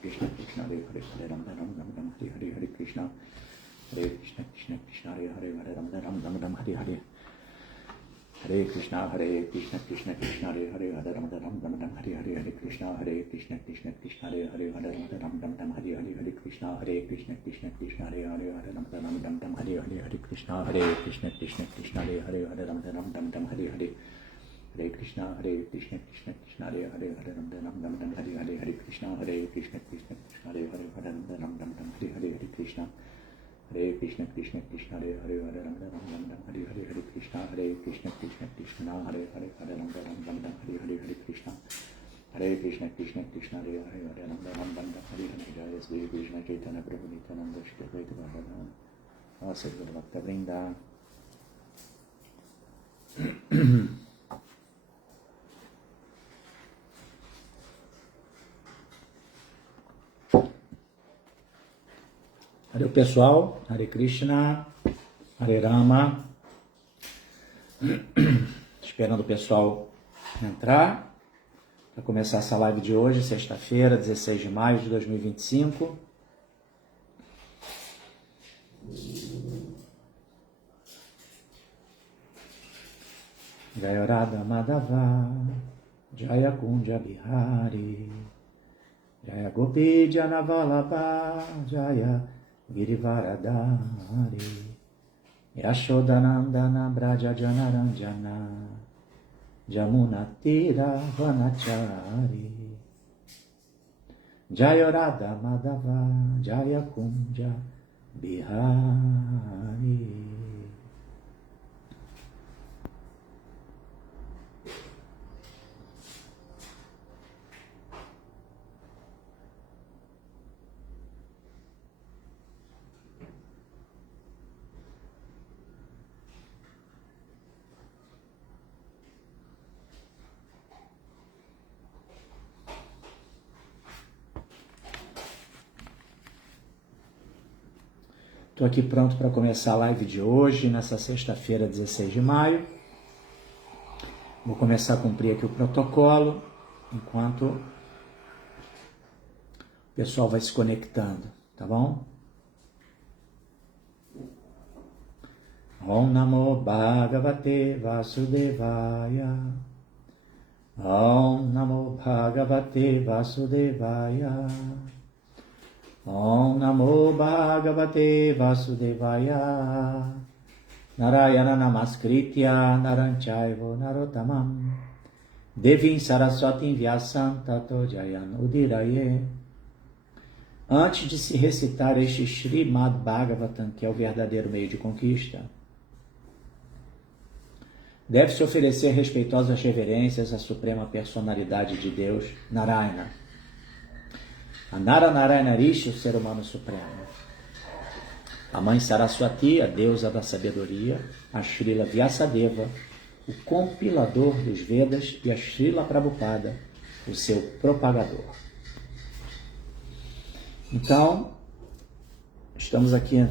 Krishna Krishna Hare Hare Hare Ram Ram Hare Hare Hare Krishna Hare Krishna Krishna Krishna Hare Hare Hare Ram Hare Hare Hare Krishna Krishna Krishna Hare Hare Hare Ram Hare Hare Hare Krishna Krishna Krishna Hare Hare Hare Ram Hare Hare Hare Krishna Krishna Krishna Hare Hare Hare Ram Hare Hare Hare Krishna Krishna Krishna Hare Hare Hare Ram Hare Hare Hare Krishna Krishna Krishna Hare Hare Hare Ram Hare Hare Hare Krishna Krishna Krishna Hare Hare Hare Ram Hare Hare Hare Krishna Krishna Krishna Hare Hare Hare Ram Hare Hare Hare Krishna Krishna Krishna Hare Hare Hare Ram Hare Hare Hare Krishna Krishna Krishna Hare Hare Hare Ram Hare Hare Jai Sri Krishna Chaitanya Prabhu Nityananda Shri Advaita Gadadhara Namaste Guru Bhakta Vrinda. Valeu, pessoal. Hare Krishna, Hare Rama. Esperando o pessoal entrar para começar essa live de hoje, sexta-feira, 16 de maio de 2025. Jaya Radha Madhava, Jaya Kunja Bihari, Jaya Gopi Janavalabha, Jaya Girivaradhari, Yashodanandana Braja Janaranjana, Jamunatira Vanachari, Jaya Radha Madhava, Jaya Kunja Bihari. Estou aqui pronto para começar a live de hoje, nessa sexta-feira, 16 de maio. Vou começar a cumprir aqui o protocolo, enquanto o pessoal vai se conectando, tá bom? Om Namo Bhagavate Vasudevaya. Om Namo Bhagavate Vasudevaya. Om Namo Bhagavate Vasudevaya. Narayana Namaskritya Naranchayvo Narottamam Devim Saraswatim Vyasam Tato Jayan Udiraye. Antes de se recitar este Srimad Bhagavatam, que é o verdadeiro meio de conquista, deve-se oferecer respeitosas reverências à suprema personalidade de Deus, Narayana. A Narayana Rishi, o ser humano supremo. A mãe Saraswati, a deusa da sabedoria. A Srila Vyasadeva, o compilador dos Vedas. E a Srila Prabhupada, o seu propagador. Então, estamos aqui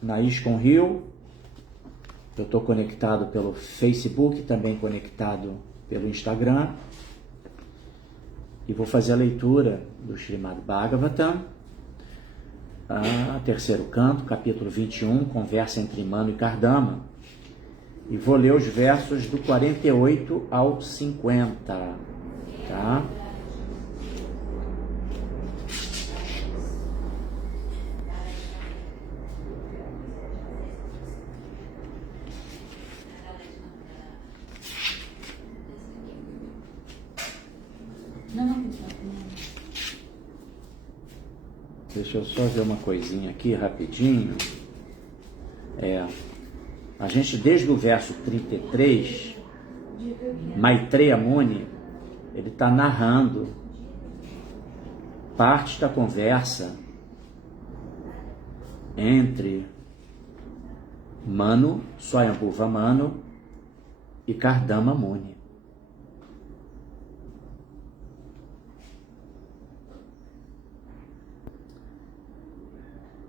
na ISKCON Rio. Eu estou conectado pelo Facebook, também conectado pelo Instagram. E vou fazer a leitura do Srimad Bhagavatam, terceiro canto, capítulo 21, conversa entre Mano e Kardama. E vou ler os versos do 48 ao 50, tá? Deixa eu só ver uma coisinha aqui rapidinho. A gente desde o verso 33, Maitreya Muni, ele está narrando parte da conversa entre Manu, Swayambhuva Manu e Kardama Muni.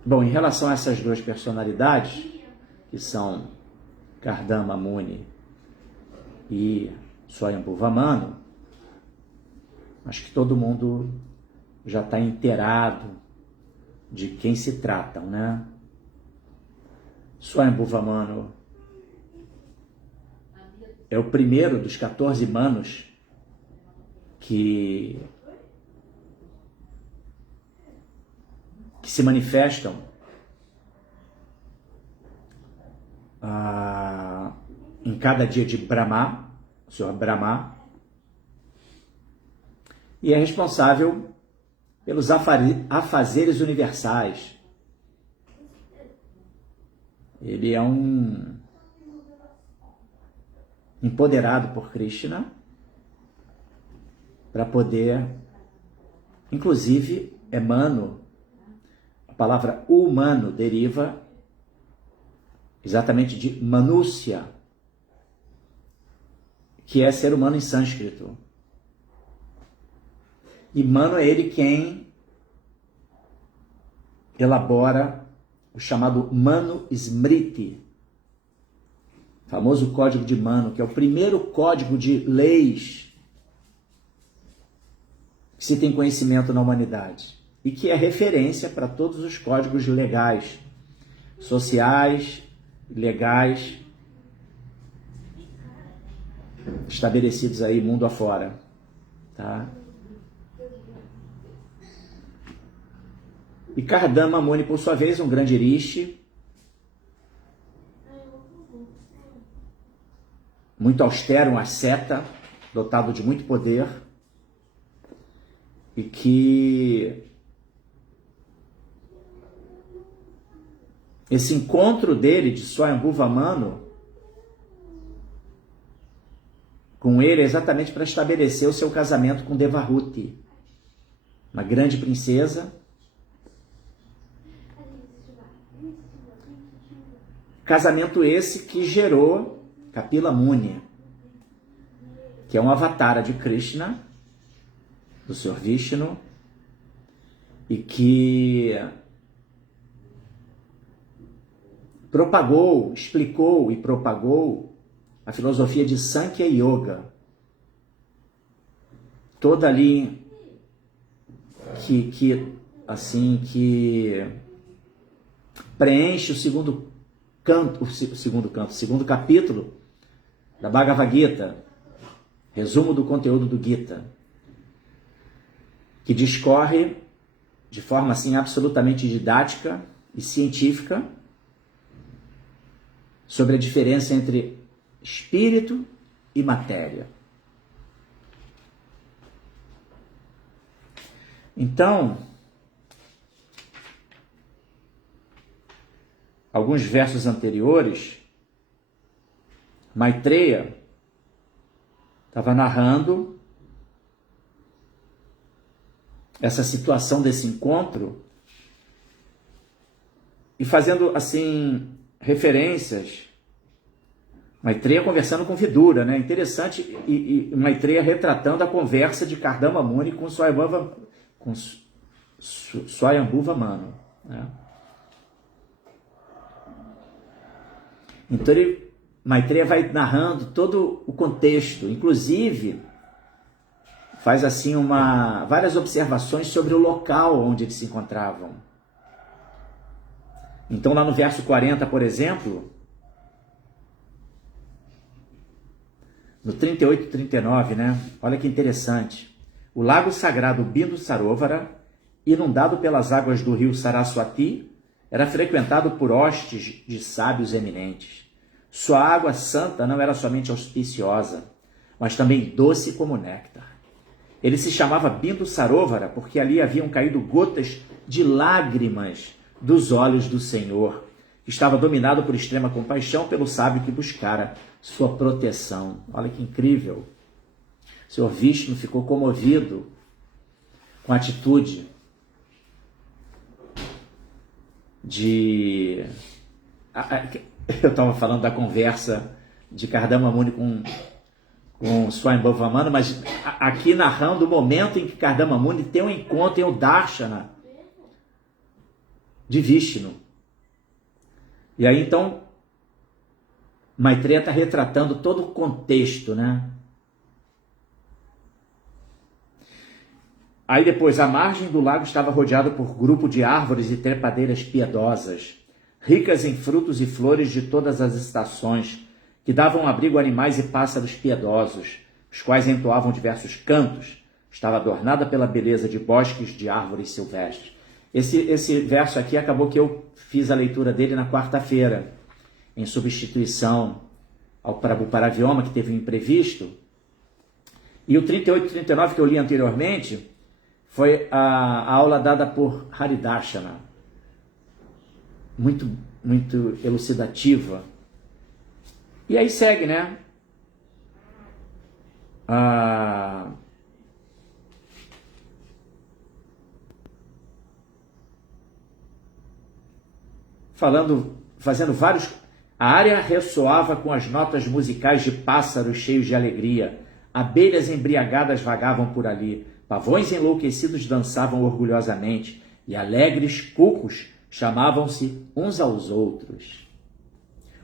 Bom, em relação a essas duas personalidades, que são Kardama Muni e Swayambhuva Manu, acho que todo mundo já está inteirado de quem se tratam, né? Swayambhuva Manu é o primeiro dos 14 manos que se manifestam em cada dia de Brahma, o Senhor Brahma, e é responsável pelos afazeres universais. Ele é um empoderado por Krishna para poder, inclusive, é mano. A palavra humano deriva exatamente de manusya, que é ser humano em sânscrito. E Manu é ele quem elabora o chamado Manu Smriti, famoso código de Manu, que é o primeiro código de leis que se tem conhecimento na humanidade e que é referência para todos os códigos legais, sociais, legais, estabelecidos aí mundo afora, tá? E Kardama Muni, por sua vez, um grande rishi, muito austero, um asceta, dotado de muito poder, e que esse encontro dele, de Swayambhuva Manu, com ele é exatamente para estabelecer o seu casamento com Devahuti, uma grande princesa. Casamento esse que gerou Kapila Muni, que é um avatar de Krishna, do Senhor Vishnu, e que propagou, explicou e propagou a filosofia de Sankhya Yoga, toda ali que preenche o segundo capítulo da Bhagavad Gita, resumo do conteúdo do Gita, que discorre de forma assim absolutamente didática e científica sobre a diferença entre espírito e matéria. Então, alguns versos anteriores, Maitreya estava narrando essa situação desse encontro e fazendo assim referências. Maitreya conversando com Vidura, né? Interessante, e Maitreya retratando a conversa de Kardama Muni com Swayambhuva Manu, né? Então Maitreya vai narrando todo o contexto, inclusive faz assim várias observações sobre o local onde eles se encontravam. Então lá no verso 40, por exemplo, no 38 e 39, né? Olha que interessante. O lago sagrado Bindu Sarovara, inundado pelas águas do rio Saraswati, era frequentado por hostes de sábios eminentes. Sua água santa não era somente auspiciosa, mas também doce como néctar. Ele se chamava Bindu Sarovara porque ali haviam caído gotas de lágrimas dos olhos do Senhor, que estava dominado por extrema compaixão pelo sábio que buscara sua proteção. Olha que incrível. O Senhor Vishnu ficou comovido com a atitude de... Eu estava falando da conversa de Kardama Muni com Swayambhuva Manu, mas aqui narrando o momento em que Kardama Muni tem um encontro, tem o Darshana de Vishnu. E aí então Maitreya está retratando todo o contexto, né? Aí depois, a margem do lago estava rodeada por grupo de árvores e trepadeiras piedosas, ricas em frutos e flores de todas as estações, que davam abrigo a animais e pássaros piedosos, os quais entoavam diversos cantos. Estava adornada pela beleza de bosques de árvores silvestres. Esse verso aqui acabou que eu fiz a leitura dele na quarta-feira, em substituição para o Paravioma, que teve um imprevisto. E o 38 e 39 que eu li anteriormente foi a aula dada por Haridarshana, muito elucidativa. E aí segue, né? Fazendo vários... A área ressoava com as notas musicais de pássaros cheios de alegria. Abelhas embriagadas vagavam por ali. Pavões enlouquecidos dançavam orgulhosamente. E alegres cucos chamavam-se uns aos outros.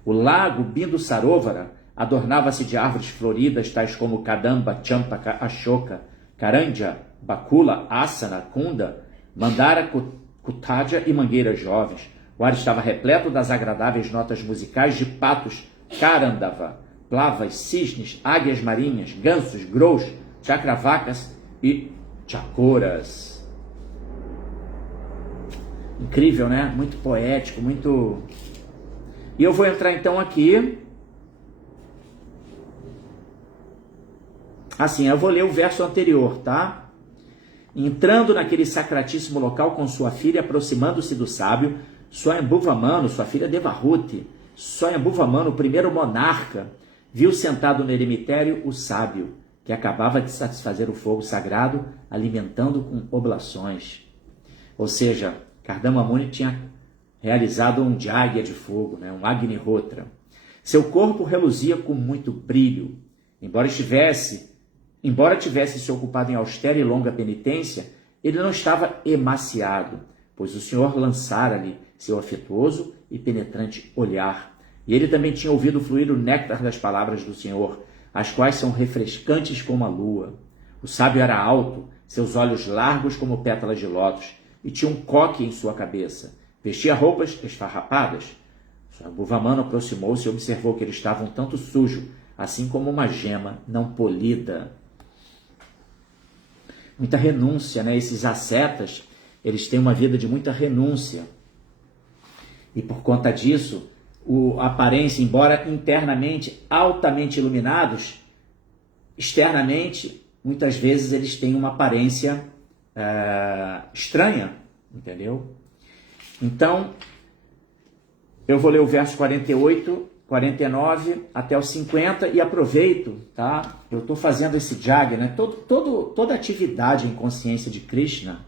O lago Bindu Sarovara adornava-se de árvores floridas, tais como Kadamba, Champaka, Ashoka, Karanja, Bakula, Asana, Kunda, Mandara, Kutaja e mangueiras jovens. O ar estava repleto das agradáveis notas musicais de patos, Karandava, plavas, cisnes, águias marinhas, gansos, grous, chacravacas e chacoras. Incrível, né? Muito poético, muito... E eu vou entrar então aqui. Assim, eu vou ler o verso anterior, tá? Entrando naquele sacratíssimo local com sua filha, aproximando-se do sábio, Swayambhuvamano, sua filha Devahuti, Swayambhuvamano, o primeiro monarca, viu sentado no eremitério o sábio, que acabava de satisfazer o fogo sagrado, alimentando com oblações. Ou seja, Kardama Muni tinha realizado um Jagya de fogo, né? Um Agnihotra. Seu corpo reluzia com muito brilho. Embora tivesse se ocupado em austera e longa penitência, ele não estava emaciado, pois o Senhor lançara-lhe seu afetuoso e penetrante olhar. E ele também tinha ouvido fluir o néctar das palavras do Senhor, as quais são refrescantes como a lua. O sábio era alto, seus olhos largos como pétalas de lótus, e tinha um coque em sua cabeça. Vestia roupas esfarrapadas. Swayambhuvamano aproximou-se e observou que ele estava um tanto sujo, assim como uma gema não polida. Muita renúncia, né? Esses ascetas, eles têm uma vida de muita renúncia. E por conta disso, a aparência, embora internamente altamente iluminados, externamente, muitas vezes eles têm uma aparência estranha, entendeu? Então, eu vou ler o verso 48, 49 até o 50 e aproveito, tá? Eu estou fazendo esse Jagya, né? Toda atividade em consciência de Krishna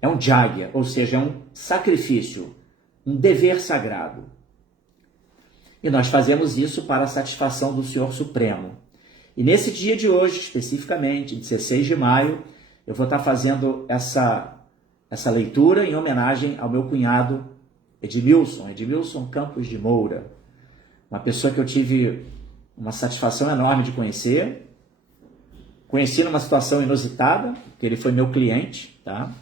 é um Jagya, ou seja, é um sacrifício, um dever sagrado. E nós fazemos isso para a satisfação do Senhor Supremo. E nesse dia de hoje, especificamente, 16 de maio, eu vou estar fazendo essa leitura em homenagem ao meu cunhado Edmilson Campos de Moura, uma pessoa que eu tive uma satisfação enorme de conhecer. Conheci numa situação inusitada, porque ele foi meu cliente, tá?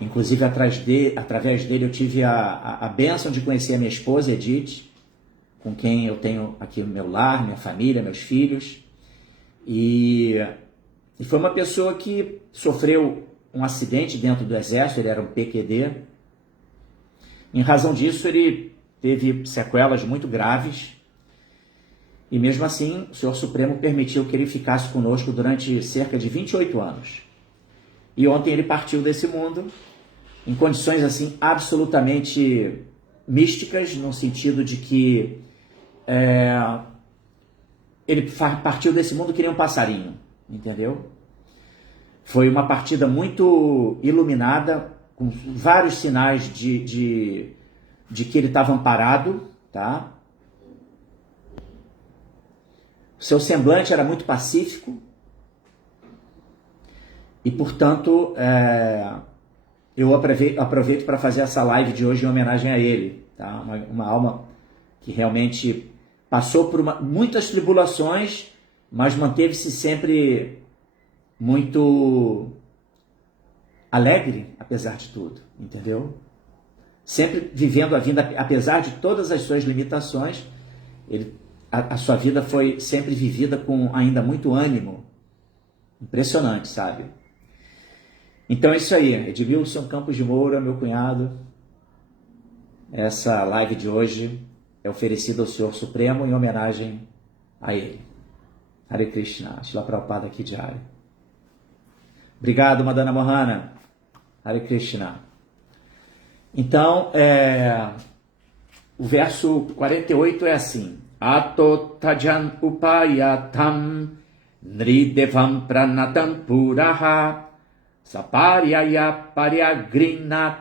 Inclusive, através dele, eu tive a bênção de conhecer a minha esposa, Edith, com quem eu tenho aqui o meu lar, minha família, meus filhos. E foi uma pessoa que sofreu um acidente dentro do exército, ele era um PQD. Em razão disso, ele teve sequelas muito graves. E mesmo assim, o Senhor Supremo permitiu que ele ficasse conosco durante cerca de 28 anos. E ontem ele partiu desse mundo em condições assim absolutamente místicas, no sentido de que ele partiu desse mundo que nem um passarinho, entendeu? Foi uma partida muito iluminada, com vários sinais de que ele estava amparado, tá? O seu semblante era muito pacífico e, portanto, eu aproveito para fazer essa live de hoje em homenagem a ele, tá? Uma alma que realmente passou por muitas tribulações, mas manteve-se sempre muito alegre, apesar de tudo, entendeu? Sempre vivendo a vida, apesar de todas as suas limitações, a sua vida foi sempre vivida com ainda muito ânimo. Impressionante, sabe? Então é isso aí, Edmilson Campos de Moura, meu cunhado. Essa live de hoje é oferecida ao Senhor Supremo em homenagem a ele. Hare Krishna, Shila Prabhupada aqui diário. Obrigado, Madana Mohana. Hare Krishna. Então, o verso 48 é assim: Ato tajan upayatam nridevam pranatam puraha saparyaya paryagrinat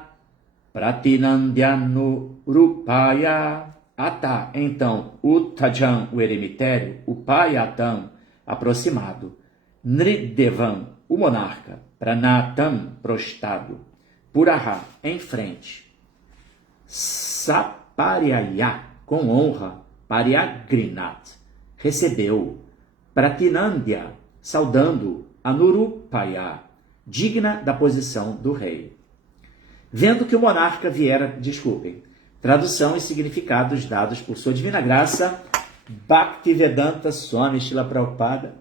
pratinandyanu rupaya. Ata, então, utajan, o eremitério, upayatam, aproximado, nridevam, o monarca, pranatam, prostrado, puraha, em frente, saparyaya, com honra, paryagrinat, recebeu, pratinandya, saudando, anurupaya, digna da posição do rei. Vendo que o monarca viera, tradução e significados dados por sua divina graça, Bhaktivedanta Swami Srila Prabhupada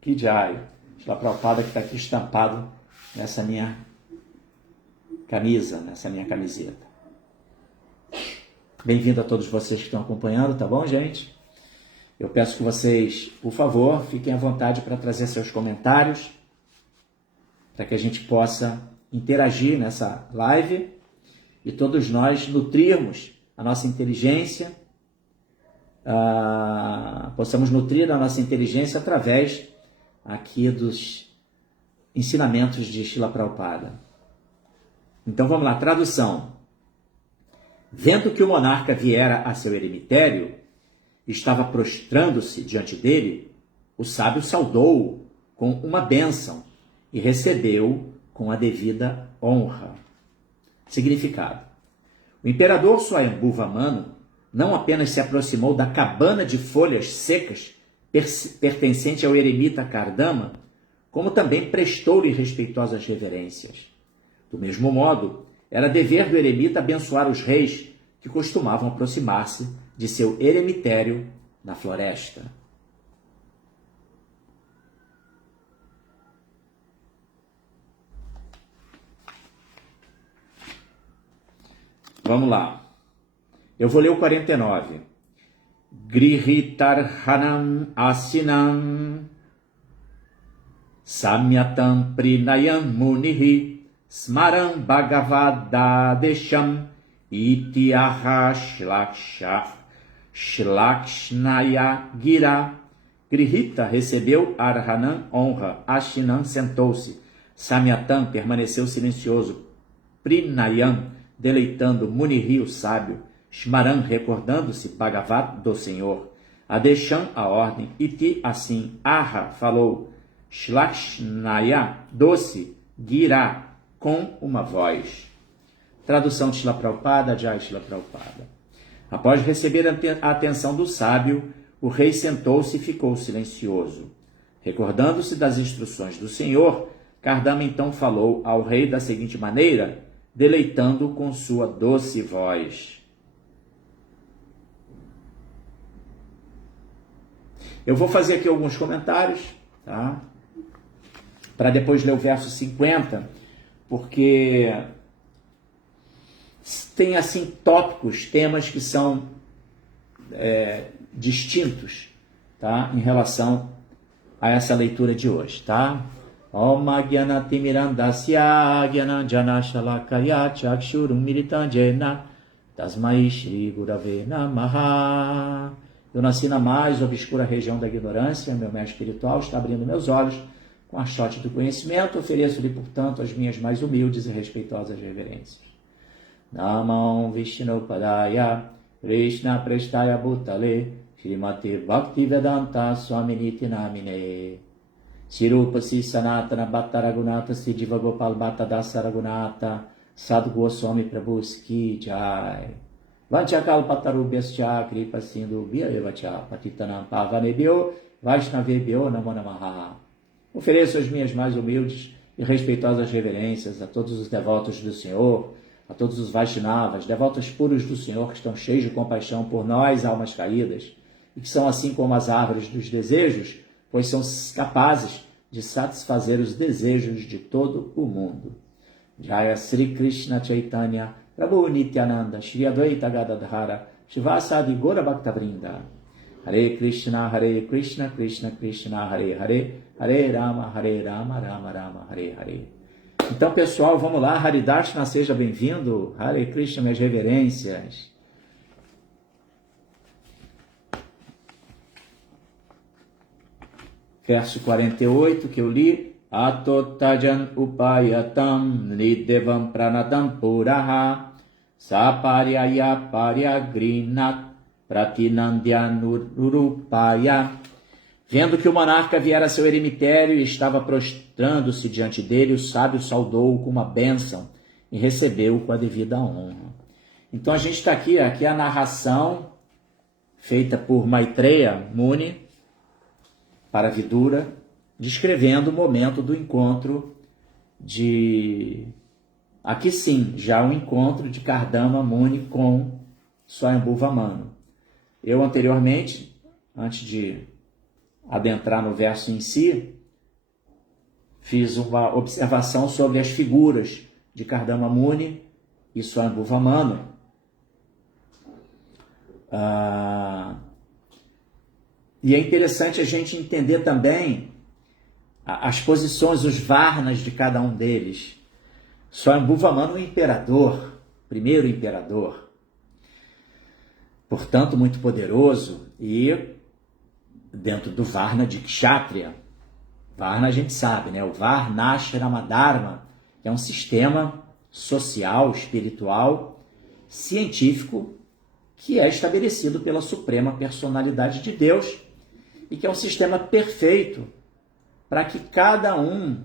Ki Jai. Srila Prabhupada que está aqui estampado nessa minha camisa, nessa minha camiseta. Bem-vindo a todos vocês que estão acompanhando, tá bom, gente? Eu peço que vocês, por favor, fiquem à vontade para trazer seus comentários, para que a gente possa interagir nessa live e todos nós nutrirmos a nossa inteligência, possamos nutrir a nossa inteligência através aqui dos ensinamentos de Srila Prabhupada. Então vamos lá, tradução. Vendo que o monarca viera a seu eremitério, estava prostrando-se diante dele, o sábio saudou-o com uma bênção e recebeu com a devida honra. Significado. O imperador Swayambhuva Manu não apenas se aproximou da cabana de folhas secas pertencente ao eremita Kardama, como também prestou-lhe respeitosas reverências. Do mesmo modo, era dever do eremita abençoar os reis que costumavam aproximar-se de seu eremitério na floresta. Vamos lá. Eu vou ler o 49. Grihitarhanam asinam samyatam prinayam munihi smaram bhagavadadesham ityaha shlakshnaya gira. Grihita recebeu Arhanam, honra. Ashinam sentou-se. Samyatam permaneceu silencioso. Prinayam deleitando Munihi, o sábio, Shmaran, recordando-se, Bhagavat, do Senhor, Adesham, a ordem, Iti, assim, Aha, falou, Shlakshnaya, doce, Gira, com uma voz. Tradução de Srila Prabhupada, Jai Srila Prabhupada. Após receber a atenção do sábio, o rei sentou-se e ficou silencioso. Recordando-se das instruções do Senhor, Kardama então falou ao rei da seguinte maneira, deleitando com sua doce voz. Eu vou fazer aqui alguns comentários, tá? Para depois ler o verso 50, porque tem assim tópicos, temas que são distintos, tá? Em relação a essa leitura de hoje, tá? Om Agyanatimirandasya Gyananjana Shalakaya Chakshurum Militanjena Tasmai Shri Gurave Namaha. Eu nasci na mais obscura região da ignorância, meu mestre espiritual está abrindo meus olhos com a chote do conhecimento, ofereço-lhe, portanto, as minhas mais humildes e respeitosas reverências. Namam Vishnu Padaya Krishna Prestaya Bhutale Srimati Bhaktivedanta Swaminiti Namine Sirupasi Sanatana Bhatta Raghunatha Siddhiva Gopal Bhatta Dasa Raghunatha Sadhu Goswami Prabhu Ki Jai Vanchakal Patarubhyascha Kripa Sindhu Bhya Evacha Patitanam Pavanebhyo Vaishnavebhyo Namo Namaha. Ofereço as minhas mais humildes e respeitosas reverências a todos os devotos do Senhor, a todos os Vaishnavas, devotos puros do Senhor, que estão cheios de compaixão por nós, almas caídas, e que são assim como as árvores dos desejos, pois são capazes de satisfazer os desejos de todo o mundo. Jaya Sri Krishna Chaitanya, Prabhu Nityananda, Shri Advaita Gadadhara, Shivasadi Gora Bhaktavrinda. Hare Krishna, Krishna Krishna, Hare Hare, Hare Rama, Rama Rama, Hare Hare. Então, pessoal, vamos lá. Haridashna, seja bem-vindo. Hare Krishna, minhas reverências. Verso 48 que eu li. Atotajan upayatam nidevam pranadam puraha saparyaya paryagrinat pratinandyanurupaya. Vendo que o monarca viera a seu eremitério e estava prostrando-se diante dele, o sábio saudou-o com uma bênção e recebeu-o com a devida honra. Então a gente está aqui é a narração feita por Maitreya Muni para Vidura, descrevendo o momento do encontro aqui sim, já o encontro de Kardama Muni com Swayambhuva Manu. Eu anteriormente, antes de adentrar no verso em si, fiz uma observação sobre as figuras de Kardama Muni e Swayambhuva Manu. E é interessante a gente entender também as posições, os varnas de cada um deles. Swayambhuva Manu é o imperador, primeiro imperador, portanto muito poderoso, e dentro do varna de Kshatriya. Varna a gente sabe, né? O Varnashrama Dharma, que é um sistema social, espiritual, científico, que é estabelecido pela Suprema Personalidade de Deus e que é um sistema perfeito para que cada um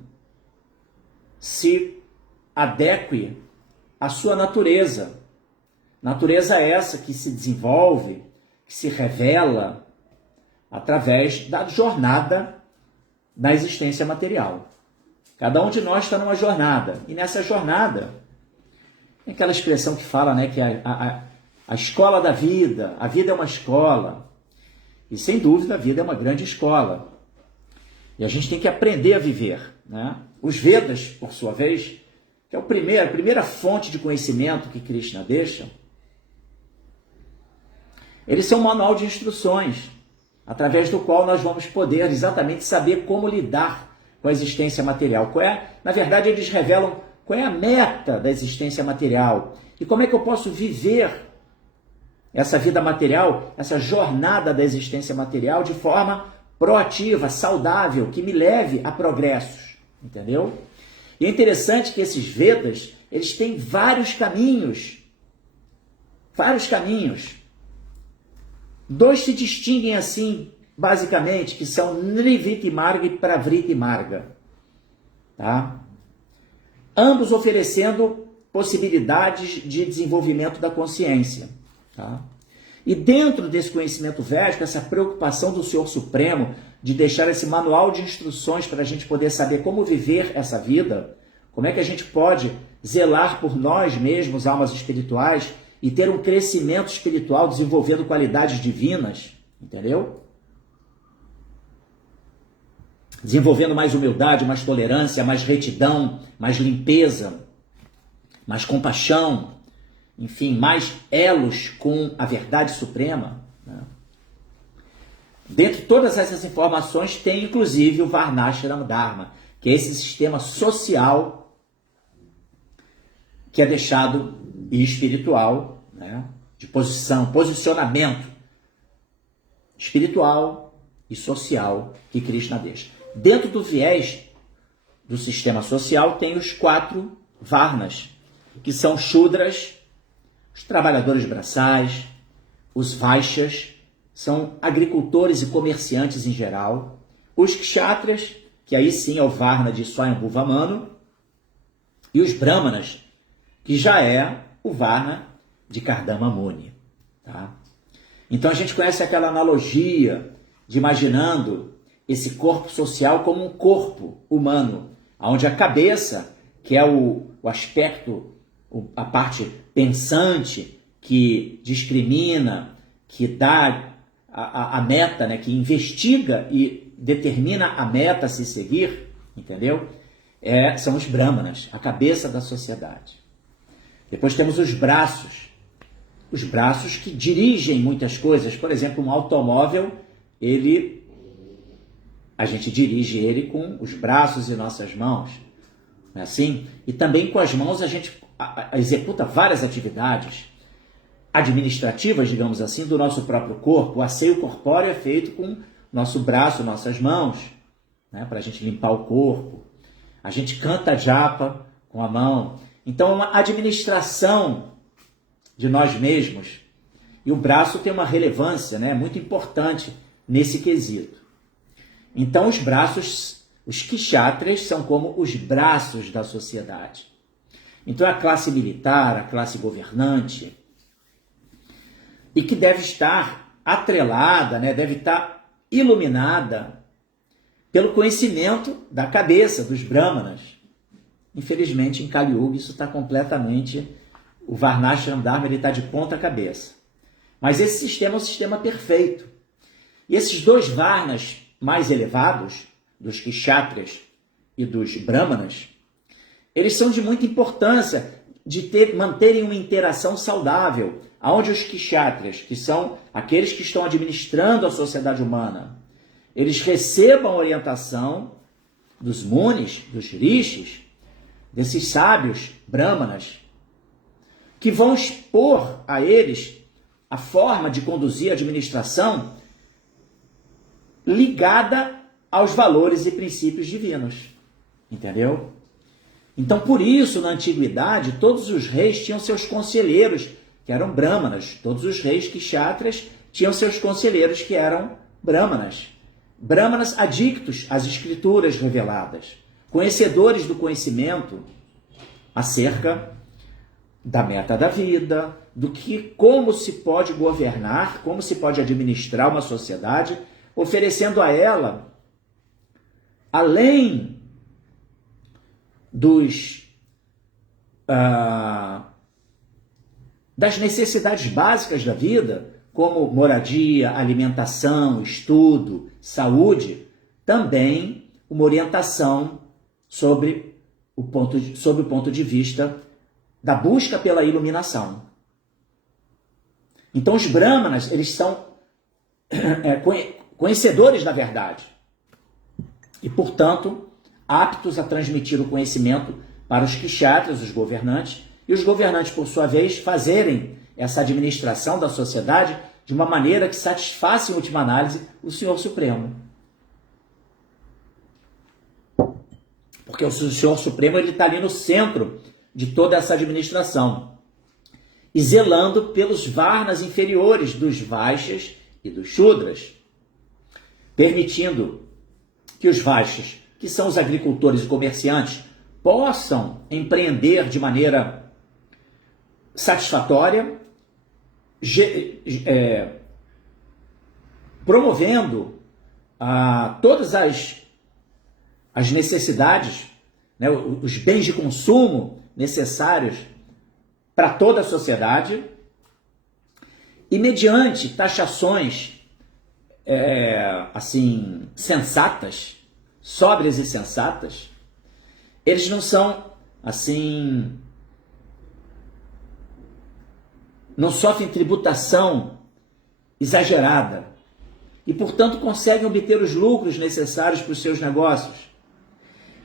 se adeque à sua natureza. Natureza essa que se desenvolve, que se revela através da jornada da existência material. Cada um de nós está numa jornada, e nessa jornada, tem aquela expressão que fala, né, que a escola da vida, a vida é uma escola, e sem dúvida a vida é uma grande escola. E a gente tem que aprender a viver, né? Os Vedas, por sua vez, que é a primeira fonte de conhecimento que Krishna deixa, eles são um manual de instruções, através do qual nós vamos poder exatamente saber como lidar com a existência material. Na verdade, eles revelam qual é a meta da existência material e como é que eu posso viver essa vida material, essa jornada da existência material de forma proativa, saudável, que me leve a progressos, entendeu? E é interessante que esses Vedas, eles têm vários caminhos. Dois se distinguem assim, basicamente, que são Nrivriti Marga e Pravriti Marga. Tá? Ambos oferecendo possibilidades de desenvolvimento da consciência. Tá? E dentro desse conhecimento védico, essa preocupação do Senhor Supremo de deixar esse manual de instruções para a gente poder saber como viver essa vida, como é que a gente pode zelar por nós mesmos, almas espirituais, e ter um crescimento espiritual desenvolvendo qualidades divinas, entendeu? Desenvolvendo mais humildade, mais tolerância, mais retidão, mais limpeza, mais compaixão, enfim, mais elos com a verdade suprema. Né? Dentre todas essas informações tem inclusive o Varnashrama Dharma, que é esse sistema social que é deixado e espiritual, né, de posicionamento espiritual e social que Krishna deixa. Dentro do viés do sistema social tem os 4 varnas, que são Shudras, os trabalhadores braçais, os Vaishyas, são agricultores e comerciantes em geral, os Kshatriyas, que aí sim é o varna de Swayambhuva Manu, e os Brahmanas, que já é o varna de Kardama Muni. Tá? Então a gente conhece aquela analogia de imaginando esse corpo social como um corpo humano, onde a cabeça, que é o aspecto, a parte pensante, que discrimina, que dá a meta, né, que investiga e determina a meta a se seguir, entendeu? São os brahmanas, a cabeça da sociedade. Depois temos os braços que dirigem muitas coisas. Por exemplo, um automóvel, a gente dirige ele com os braços e nossas mãos, não é assim? E também com as mãos a gente executa várias atividades administrativas, digamos assim, do nosso próprio corpo. O asseio corpóreo é feito com nosso braço, nossas mãos, né, para a gente limpar o corpo. A gente canta japa com a mão. Então, é uma administração de nós mesmos. E o braço tem uma relevância, né, muito importante nesse quesito. Então, os braços, os kshatras, são como os braços da sociedade. Então, a classe militar, a classe governante, e que deve estar atrelada, né, deve estar iluminada pelo conhecimento da cabeça dos brahmanas. Infelizmente, em Kali Yuga, isso está completamente... O Varnashram Dharma está de ponta cabeça. Mas esse sistema é um sistema perfeito. E esses dois Varnas mais elevados, dos Kshatras e dos Brahmanas, eles são de muita importância de manterem uma interação saudável, onde os Kshatras, que são aqueles que estão administrando a sociedade humana, eles recebam orientação dos munis, dos rishis, desses sábios brahmanas, que vão expor a eles a forma de conduzir a administração ligada aos valores e princípios divinos. Entendeu? Então, por isso, na antiguidade, todos os reis tinham seus conselheiros, que eram brahmanas. Todos os reis kshatras tinham seus conselheiros, que eram brahmanas. Brahmanas adictos às escrituras reveladas, conhecedores do conhecimento acerca da meta da vida, como se pode governar, como se pode administrar uma sociedade, oferecendo a ela, além das necessidades básicas da vida, como moradia, alimentação, estudo, saúde, também uma orientação sobre o ponto de vista da busca pela iluminação. Então os brahmanas, eles são conhecedores da verdade e, portanto, aptos a transmitir o conhecimento para os kshatras, os governantes, e os governantes, por sua vez, fazerem essa administração da sociedade de uma maneira que satisfaça, em última análise, o Senhor Supremo. Porque o Senhor Supremo está ali no centro de toda essa administração, e zelando pelos varnas inferiores dos vaixas e dos shudras, permitindo que os vaixas, que são os agricultores e comerciantes, possam empreender de maneira satisfatória, promovendo todas as necessidades, né, os bens de consumo necessários para toda a sociedade, e mediante taxações assim sensatas, sóbrias e sensatas, eles não são assim, não sofrem tributação exagerada e, portanto, conseguem obter os lucros necessários para os seus negócios.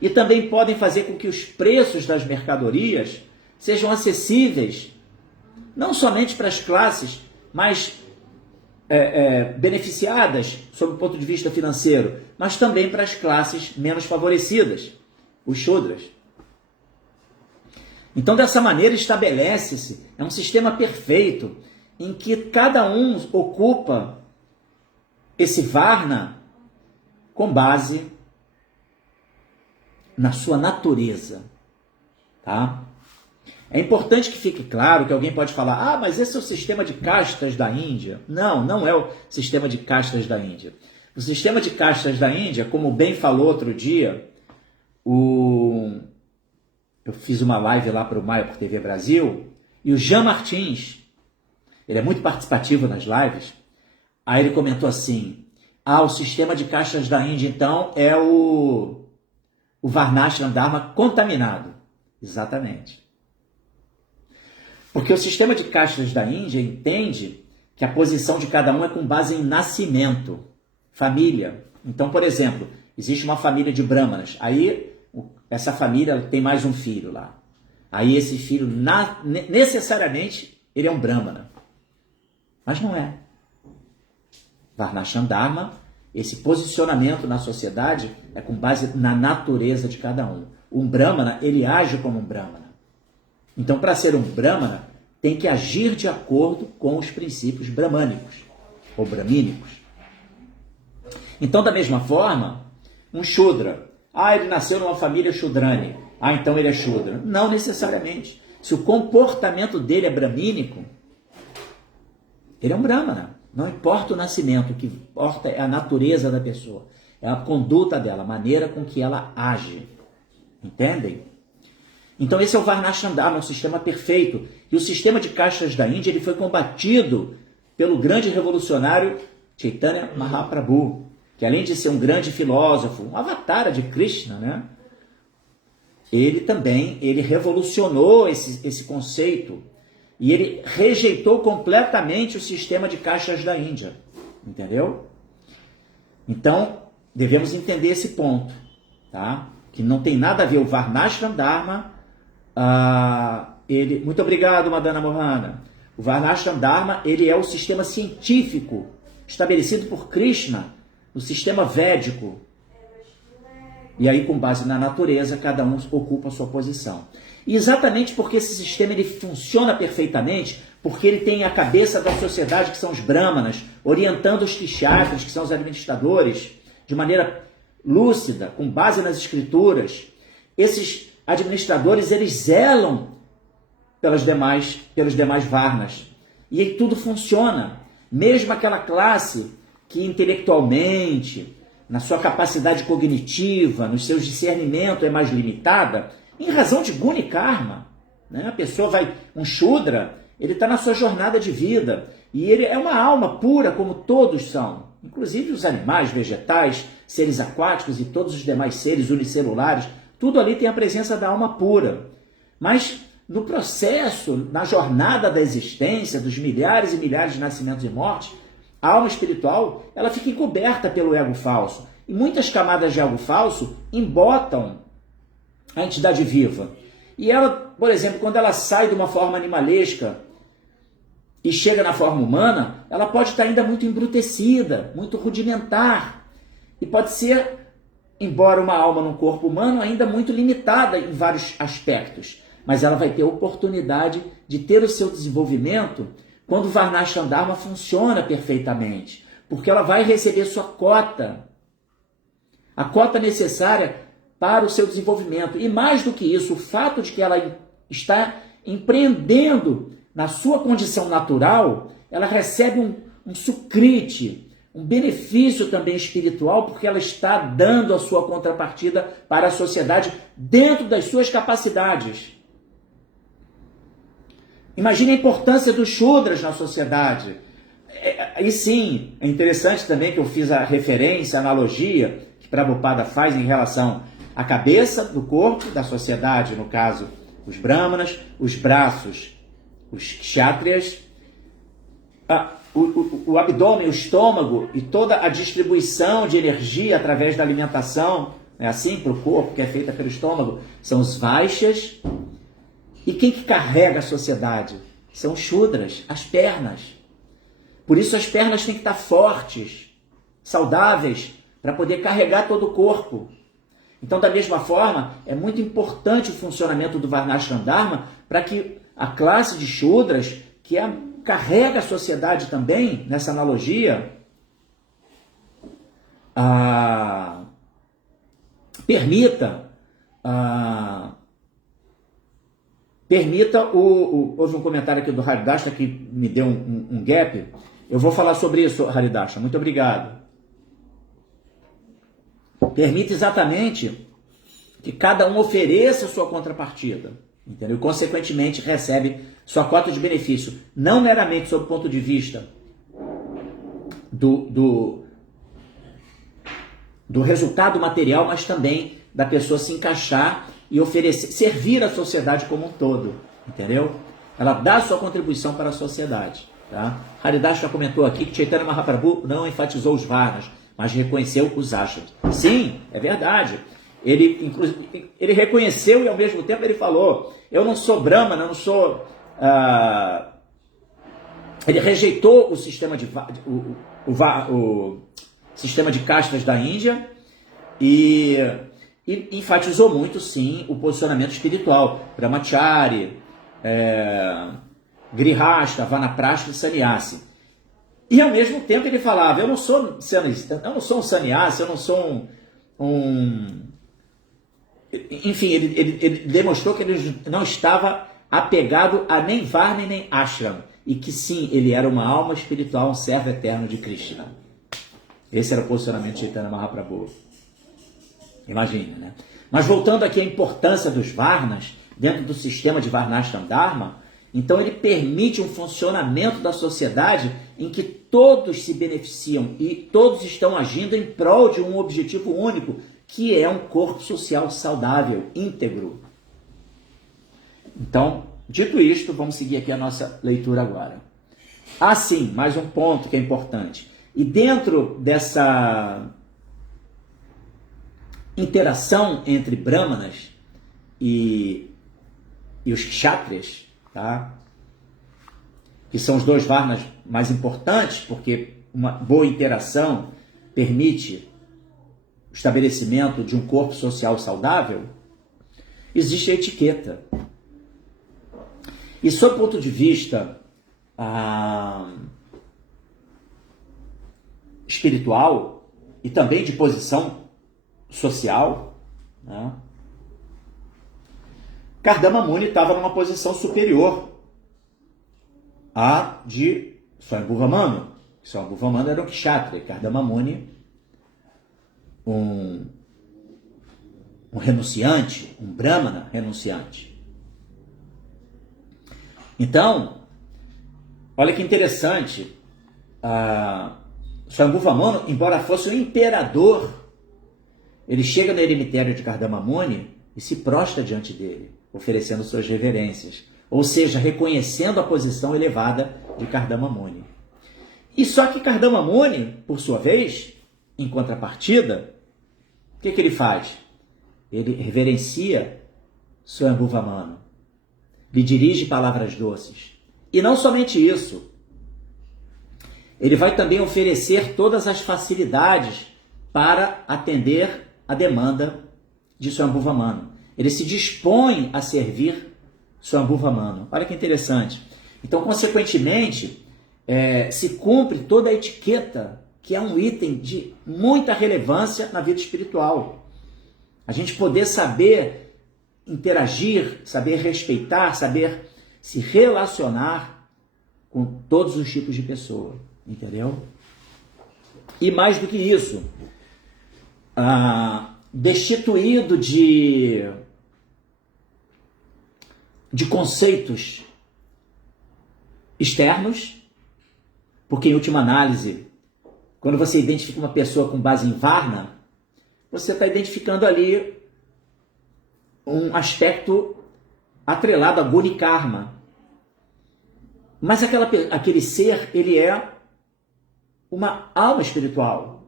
E também podem fazer com que os preços das mercadorias sejam acessíveis, não somente para as classes mais beneficiadas sob o ponto de vista financeiro, mas também para as classes menos favorecidas, os shudras. Então, dessa maneira, estabelece-se um sistema perfeito em que cada um ocupa esse varna com base na sua natureza, tá? É importante que fique claro que alguém pode falar, mas esse é o sistema de castas da Índia. Não, não é o sistema de castas da Índia. O sistema de castas da Índia, como bem falou outro dia, eu fiz uma live lá para o Maia por TV Brasil, e o Jean Martins, ele é muito participativo nas lives, aí ele comentou assim, o sistema de castas da Índia, então, é o Varnashram Dharma contaminado. Exatamente. Porque o sistema de castas da Índia entende que a posição de cada um é com base em nascimento, família. Então, por exemplo, existe uma família de brahmanas, aí essa família tem mais um filho lá. Aí esse filho, necessariamente, ele é um brahmana. Mas não é. Varnashram Dharma, esse posicionamento na sociedade é com base na natureza de cada um. Um brahmana, ele age como um brahmana. Então, para ser um brahmana, tem que agir de acordo com os princípios brahmânicos ou bramínicos. Então, da mesma forma, um shudra, ele nasceu numa família shudrani, então ele é shudra. Não necessariamente. Se o comportamento dele é bramínico, ele é um brahmana. Não importa o nascimento, o que importa é a natureza da pessoa, é a conduta dela, a maneira com que ela age. Entendem? Então esse é o Varnashram Dharma, um sistema perfeito. E o sistema de castas da Índia ele foi combatido pelo grande revolucionário Chaitanya Mahaprabhu, que além de ser um grande filósofo, um avatar de Krishna, né? Ele revolucionou esse conceito e ele rejeitou completamente o sistema de castas da Índia. Entendeu? Então, devemos entender esse ponto, tá? Que não tem nada a ver o Varnashram Dharma. Muito obrigado, Madana Mohana. O Varnashram Dharma ele é o sistema científico estabelecido por Krishna no sistema védico. E aí, com base na natureza, cada um ocupa a sua posição. E exatamente porque esse sistema ele funciona perfeitamente, porque ele tem a cabeça da sociedade, que são os brahmanas, orientando os kshatras, que são os administradores, de maneira lúcida, com base nas escrituras. Esses administradores, eles zelam pelos demais varnas. E aí tudo funciona. Mesmo aquela classe que intelectualmente, na sua capacidade cognitiva, nos seus discernimentos é mais limitada, em razão de guna e karma. Né? A pessoa um shudra, ele está na sua jornada de vida. E ele é uma alma pura, como todos são. Inclusive os animais, vegetais, seres aquáticos e todos os demais seres unicelulares, tudo ali tem a presença da alma pura. Mas no processo, na jornada da existência, dos milhares e milhares de nascimentos e mortes, a alma espiritual ela fica encoberta pelo ego falso. E muitas camadas de ego falso embotam a entidade viva. E ela, por exemplo, quando ela sai de uma forma animalesca e chega na forma humana, ela pode estar ainda muito embrutecida, muito rudimentar. E pode ser, embora uma alma num corpo humano, ainda muito limitada em vários aspectos. Mas ela vai ter a oportunidade de ter o seu desenvolvimento quando o Varnashram Dharma funciona perfeitamente. Porque ela vai receber sua cota. A cota necessária para o seu desenvolvimento. E mais do que isso, o fato de que ela está empreendendo na sua condição natural, ela recebe um sucrite, um benefício também espiritual, porque ela está dando a sua contrapartida para a sociedade dentro das suas capacidades. Imagine a importância dos shudras na sociedade. E sim, é interessante também que eu fiz a referência, a analogia que Prabhupada faz em relação à cabeça do corpo da sociedade, no caso, os brahmanas, os braços, os kshatriyas, o abdômen, o estômago e toda a distribuição de energia através da alimentação, assim para o corpo, que é feita pelo estômago, são os vaixas. E quem que carrega a sociedade? São os shudras, as pernas. Por isso as pernas têm que estar fortes, saudáveis, para poder carregar todo o corpo. Então, da mesma forma, é muito importante o funcionamento do Varnashram Dharma para que a classe de shudras, que carrega a sociedade também, nessa analogia, permita houve um comentário aqui do Haridasha que me deu um gap. Eu vou falar sobre isso, Haridasha. Muito obrigado. permite exatamente que cada um ofereça sua contrapartida, entendeu? E, consequentemente, recebe sua cota de benefício, não meramente sob o ponto de vista do resultado material, mas também da pessoa se encaixar e oferecer, servir a sociedade como um todo, entendeu? Ela dá sua contribuição para a sociedade, tá? Haridas já comentou aqui que Chaitanya Mahaprabhu não enfatizou os varnas, mas reconheceu os ashrams. Sim, é verdade. Ele reconheceu e ao mesmo tempo ele falou, eu não sou brahmana, eu não sou... Ele rejeitou o sistema o sistema de castas da Índia e enfatizou muito, sim, o posicionamento espiritual. Brahmachari, Grihasta, Vanaprastha e Sannyasi. E ao mesmo tempo ele falava, eu não sou um sannyasi, eu não sou Enfim, ele demonstrou que ele não estava apegado a nem Varna nem Ashram, e que sim, ele era uma alma espiritual, um servo eterno de Krishna. Esse era o posicionamento de Chaitanya Mahaprabhu. Imagina, né? Mas voltando aqui à importância dos Varnas, dentro do sistema de Varnashram Dharma, então ele permite um funcionamento da sociedade em que todos se beneficiam e todos estão agindo em prol de um objetivo único, que é um corpo social saudável, íntegro. Então, dito isto, vamos seguir aqui a nossa leitura agora. Sim, mais um ponto que é importante. E dentro dessa interação entre brahmanas e os kshatriyas, tá? Que são os dois varnas mais importantes, porque uma boa interação permite o estabelecimento de um corpo social saudável, existe a etiqueta. E sob o ponto de vista espiritual e também de posição social, né? Kardama Muni estava numa posição superior à de Swayambhuva Manu. Swayambhuva Manu era um kshatriya, Kardama Muni um renunciante, um brahmana renunciante. Então, olha que interessante, Swayambhuva Manu, embora fosse um imperador, ele chega no eremitério de Kardama Muni e se prostra diante dele, oferecendo suas reverências, ou seja, reconhecendo a posição elevada de Kardama Muni. E só que Kardama Muni, por sua vez, em contrapartida, o que ele faz? Ele reverencia Swayambhuva Manu, lhe dirige palavras doces. E não somente isso, ele vai também oferecer todas as facilidades para atender a demanda de Swayambhuva Manu. Ele se dispõe a servir Swayambhuva Manu. Olha que interessante. Então, consequentemente, se cumpre toda a etiqueta, que é um item de muita relevância na vida espiritual. A gente poder saber interagir, saber respeitar, saber se relacionar com todos os tipos de pessoa, entendeu? E mais do que isso, destituído de conceitos externos, porque em última análise, quando você identifica uma pessoa com base em Varna, você está identificando ali um aspecto atrelado a Guna e Karma. Mas aquele ser, ele é uma alma espiritual.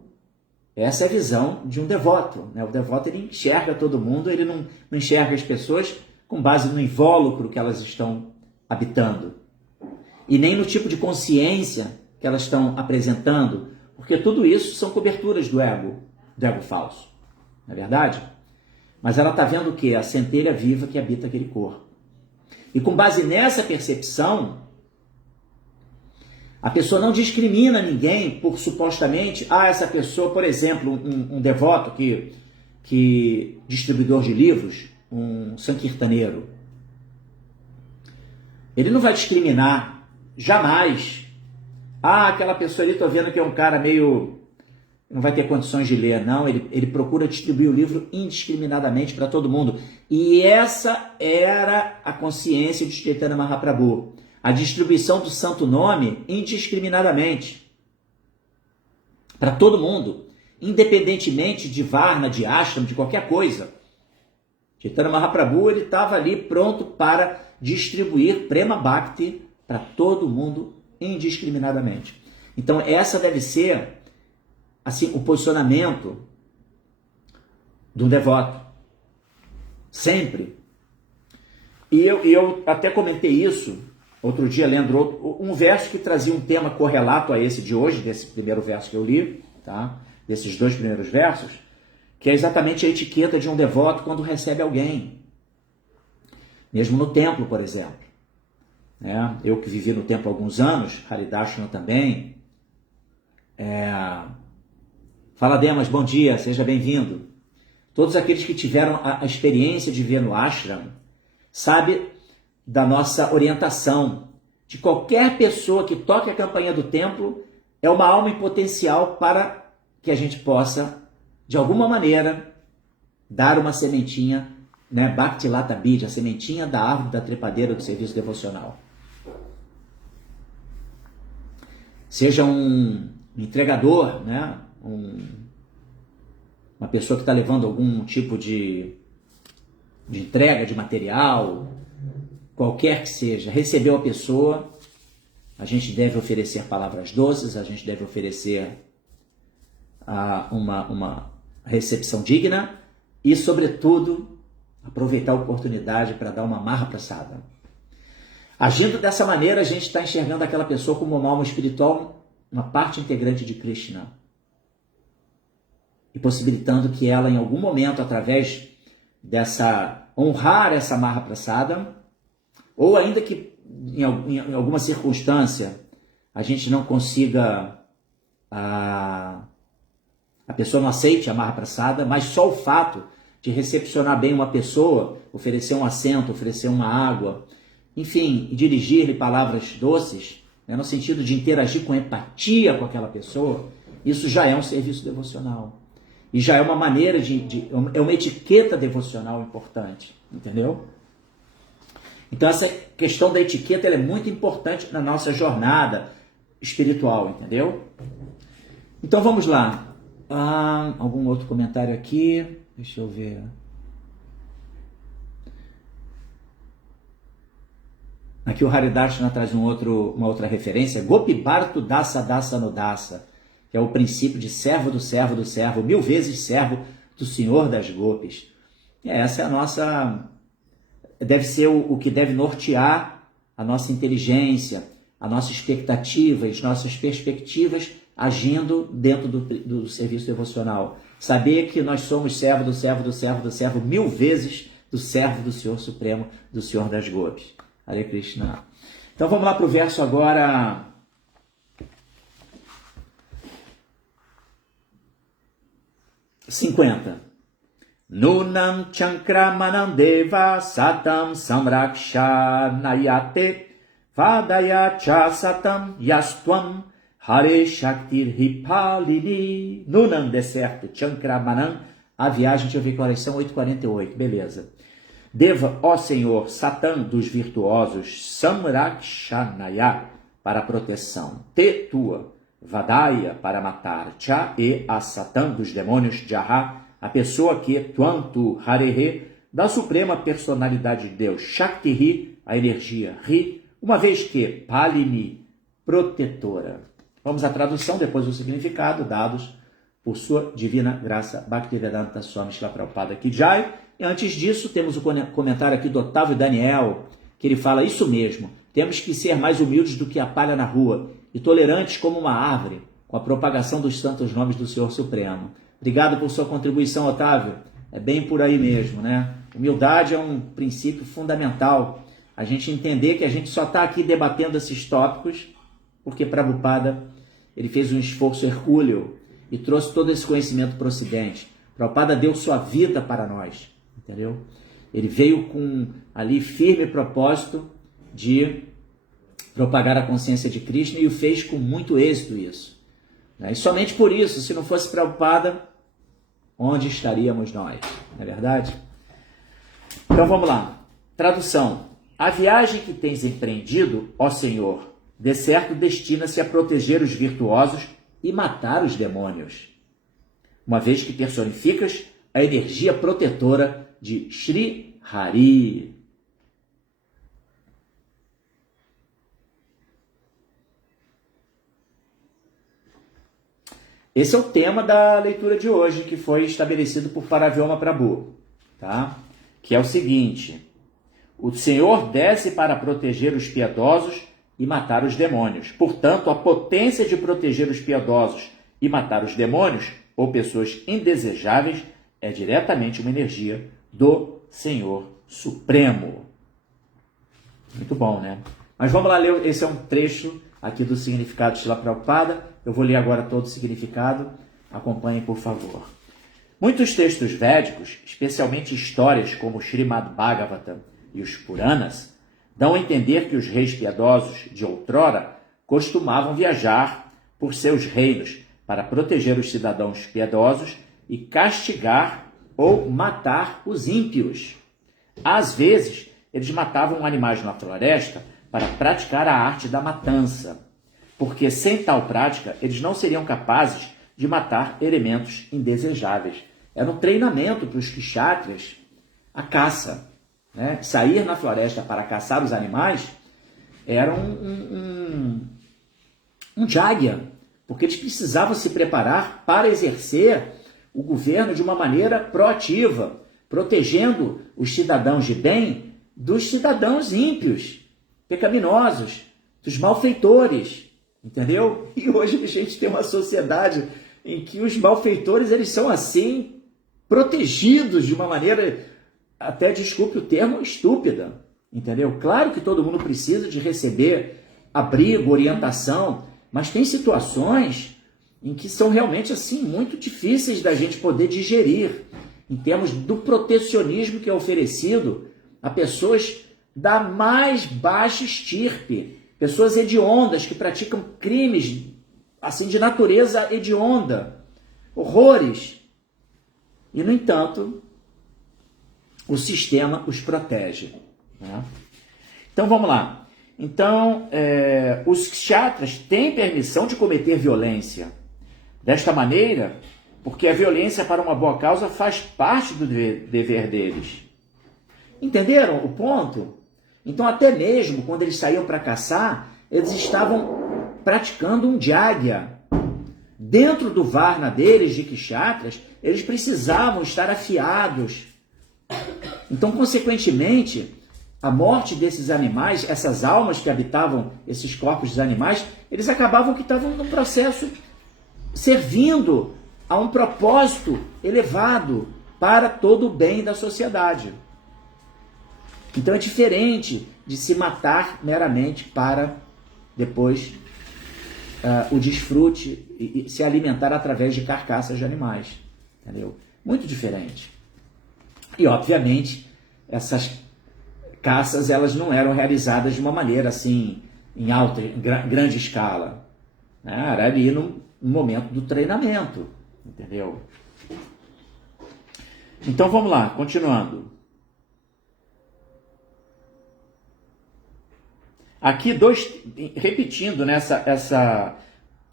Essa é a visão de um devoto, né? O devoto, ele enxerga todo mundo, ele não enxerga as pessoas com base no invólucro que elas estão habitando. E nem no tipo de consciência que elas estão apresentando, porque tudo isso são coberturas do ego falso. Não é verdade? Mas ela está vendo o quê? A centelha viva que habita aquele corpo. E com base nessa percepção, a pessoa não discrimina ninguém por supostamente, essa pessoa, por exemplo, um devoto que distribuidor de livros, um sankirtaneiro, ele não vai discriminar jamais. Aquela pessoa ali, estou vendo que é um cara meio não vai ter condições de ler, não. Ele procura distribuir o livro indiscriminadamente para todo mundo. E essa era a consciência de Chaitanya Mahaprabhu. A distribuição do santo nome indiscriminadamente para todo mundo, independentemente de Varna, de Ashram, de qualquer coisa. Chaitanya Mahaprabhu estava ali pronto para distribuir Prema Bhakti para todo mundo indiscriminadamente. Então essa deve ser assim, o posicionamento do devoto. Sempre. E eu até comentei isso outro dia, lendo um verso que trazia um tema correlato a esse de hoje, desse primeiro verso que eu li, tá? Desses 2 primeiros versos, que é exatamente a etiqueta de um devoto quando recebe alguém. Mesmo no templo, por exemplo. Eu que vivi no templo há alguns anos, Haridashna também, Fala, Demas, bom dia, seja bem-vindo. Todos aqueles que tiveram a experiência de ver no ashram, sabe da nossa orientação. De qualquer pessoa que toque a campainha do templo, é uma alma em potencial para que a gente possa, de alguma maneira, dar uma sementinha, Bhakti Lata Bija, a sementinha da árvore da trepadeira do serviço devocional. Seja um entregador, uma pessoa que está levando algum tipo de entrega de material, qualquer que seja, recebeu a pessoa, a gente deve oferecer palavras doces, a gente deve oferecer uma recepção digna e, sobretudo, aproveitar a oportunidade para dar uma marra prasada. Agindo dessa maneira, a gente está enxergando aquela pessoa como uma alma espiritual, uma parte integrante de Krishna. E possibilitando que ela, em algum momento, através honrar essa marra prasada, ou ainda que em alguma circunstância a gente não consiga, a pessoa não aceite a marra prasada, mas só o fato de recepcionar bem uma pessoa, oferecer um assento, oferecer uma água, enfim, dirigir-lhe palavras doces, no sentido de interagir com empatia com aquela pessoa, isso já é um serviço devocional. E já é uma maneira é uma etiqueta devocional importante, entendeu? Então essa questão da etiqueta ela é muito importante na nossa jornada espiritual, entendeu? Então vamos lá. Algum outro comentário aqui? Deixa eu ver. Aqui o Haridashna traz uma outra referência. Gopi Bhartu Dasa Dasa no Dasa, que é o princípio de servo do servo do servo, 1000 vezes servo do Senhor das Gopis. Essa é a nossa... Deve ser o que deve nortear a nossa inteligência, a nossa expectativa e as nossas perspectivas agindo dentro do serviço devocional. Saber que nós somos servo do servo do servo do servo, 1000 vezes do servo do Senhor Supremo, do Senhor das Gopis. Hare Krishna. Então vamos lá para o verso agora 50. Nunam chankramanam deva satam samraksha nayate vadaya cha satam yastvam hare shaktir hipalini. Nunam, deserto, chankramanam, a viagem de declaração 848, beleza. Deva, ó Senhor, Satã dos virtuosos, Samrakshanaya, para proteção, Te, tua, Vadaya, para matar, Cha, e a Satã dos demônios, Jaha, a pessoa que, Tuam, tu, Harehe, da suprema personalidade de Deus, Shakti, a energia, Ri, uma vez que, Palini, protetora. Vamos à tradução, depois o significado, dados por sua divina graça, Bhaktivedanta Swami Srila Prabhupada Ki Jai. E antes disso, temos o comentário aqui do Otávio Daniel, que ele fala isso mesmo, temos que ser mais humildes do que a palha na rua e tolerantes como uma árvore com a propagação dos santos nomes do Senhor Supremo. Obrigado por sua contribuição, Otávio. É bem por aí mesmo, Humildade é um princípio fundamental. A gente entender que a gente só está aqui debatendo esses tópicos porque Prabhupada ele fez um esforço hercúleo e trouxe todo esse conhecimento para o Ocidente. Prabhupada deu sua vida para nós. Entendeu? Ele veio com ali firme propósito de propagar a consciência de Krishna e o fez com muito êxito isso. né? E somente por isso, se não fosse Prabhupada, onde estaríamos nós? Não é verdade? Então vamos lá. Tradução. A viagem que tens empreendido, ó Senhor, de certo destina-se a proteger os virtuosos e matar os demônios, uma vez que personificas a energia protetora de Shri Hari. Esse é o tema da leitura de hoje, que foi estabelecido por Paravyoma Prabhu, tá? Que é o seguinte: o Senhor desce para proteger os piedosos e matar os demônios. Portanto, a potência de proteger os piedosos e matar os demônios, ou pessoas indesejáveis, é diretamente uma energia do Senhor Supremo. Muito bom, né? Mas vamos lá ler, esse é um trecho aqui do significado de Srila Prabhupada. Eu vou ler agora todo o significado. Acompanhem, por favor. Muitos textos védicos, especialmente histórias como o Srimad Bhagavatam e os Puranas, dão a entender que os reis piedosos de outrora costumavam viajar por seus reinos para proteger os cidadãos piedosos e castigar ou matar os ímpios. Às vezes, eles matavam animais na floresta para praticar a arte da matança, porque sem tal prática eles não seriam capazes de matar elementos indesejáveis. Era um treinamento para os kshatriyas, a caça, né? Sair na floresta para caçar os animais era um jágya, porque eles precisavam se preparar para exercer o governo de uma maneira proativa, protegendo os cidadãos de bem dos cidadãos ímpios, pecaminosos, dos malfeitores, entendeu? E hoje a gente tem uma sociedade em que os malfeitores, eles são assim, protegidos de uma maneira, até desculpe o termo, estúpida, entendeu? Claro que todo mundo precisa de receber abrigo, orientação, mas tem situações em que são realmente assim muito difíceis da gente poder digerir, em termos do protecionismo que é oferecido a pessoas da mais baixa estirpe, pessoas hediondas que praticam crimes assim de natureza hedionda, horrores. E, no entanto, o sistema os protege, né? Então, vamos lá. Então, os kshatras têm permissão de cometer violência. Desta maneira, porque a violência para uma boa causa faz parte do dever deles. Entenderam o ponto? Então, até mesmo quando eles saíam para caçar, eles estavam praticando um jágya. Dentro do varna deles, de kshatras, eles precisavam estar afiados. Então, consequentemente, a morte desses animais, essas almas que habitavam esses corpos dos animais, eles acabavam que estavam num processo servindo a um propósito elevado para todo o bem da sociedade. Então é diferente de se matar meramente para depois o desfrute e se alimentar através de carcaças de animais, entendeu? Muito diferente. E obviamente essas caças, elas não eram realizadas de uma maneira assim em alta, em grande escala, né? Era ali no momento do treinamento, entendeu? Então vamos lá, continuando. Aqui repetindo nessa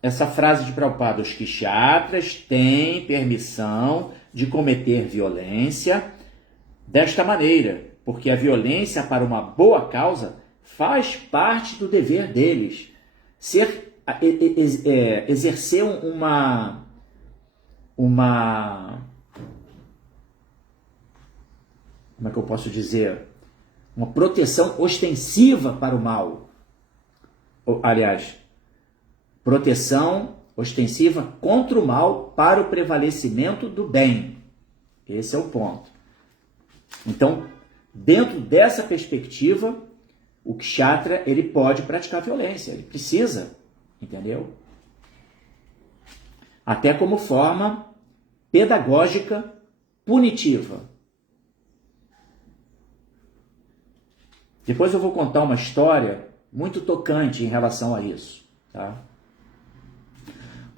essa frase de Prabhupada: os kshatras têm permissão de cometer violência desta maneira, porque a violência para uma boa causa faz parte do dever deles. Exercer uma como é que eu posso dizer? Uma proteção ostensiva para o mal. Aliás, proteção ostensiva contra o mal para o prevalecimento do bem. Esse é o ponto. Então, dentro dessa perspectiva, o kshatriya, ele pode praticar violência, ele precisa, entendeu? Até como forma pedagógica punitiva. Depois eu vou contar uma história muito tocante em relação a isso, tá?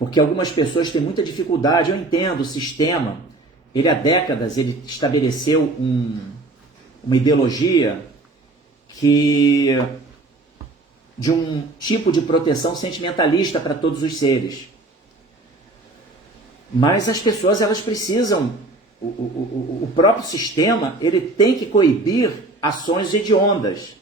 porque algumas pessoas têm muita dificuldade. Eu entendo, o sistema, ele há décadas, ele estabeleceu uma ideologia de um tipo de proteção sentimentalista para todos os seres. Mas as pessoas, elas precisam, o próprio sistema, ele tem que coibir ações hediondas.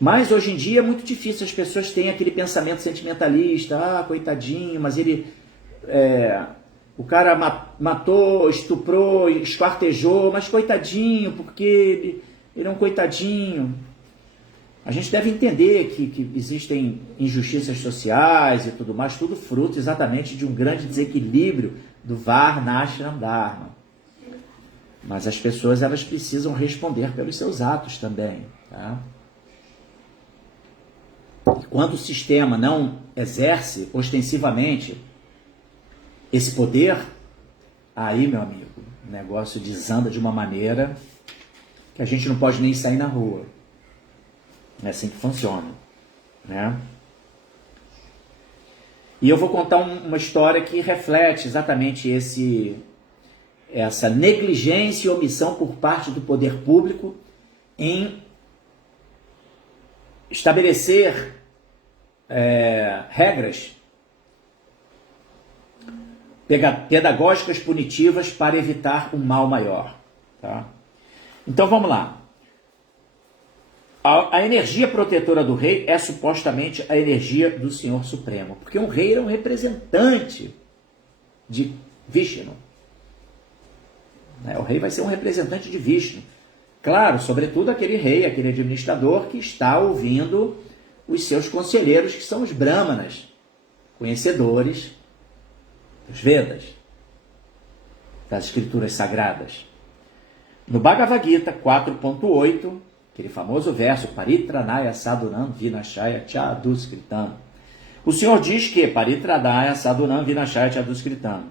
Mas hoje em dia é muito difícil, as pessoas têm aquele pensamento sentimentalista, coitadinho, mas o cara matou, estuprou, esquartejou, mas coitadinho, porque ele é um coitadinho. A gente deve entender que existem injustiças sociais e tudo mais, tudo fruto exatamente de um grande desequilíbrio do Varnashram Dharma. Mas as pessoas, elas precisam responder pelos seus atos também, tá? E quando o sistema não exerce ostensivamente esse poder, aí, meu amigo, o negócio desanda de uma maneira que a gente não pode nem sair na rua. É assim que funciona, né? E eu vou contar uma história que reflete exatamente essa negligência e omissão por parte do poder público em estabelecer regras pedagógicas punitivas para evitar um mal maior, tá? Então vamos lá. A energia protetora do rei é supostamente a energia do Senhor Supremo, porque um rei é um representante de Vishnu. O rei vai ser um representante de Vishnu. Claro, sobretudo aquele rei, aquele administrador que está ouvindo os seus conselheiros, que são os Brahmanas, conhecedores dos Vedas, das escrituras sagradas. No Bhagavad Gita 4.8, aquele famoso verso, Paritranaya sadhunam vinashaya chaduskritam. O Senhor diz que, Paritranaya sadhunam vinashaya chaduskritam,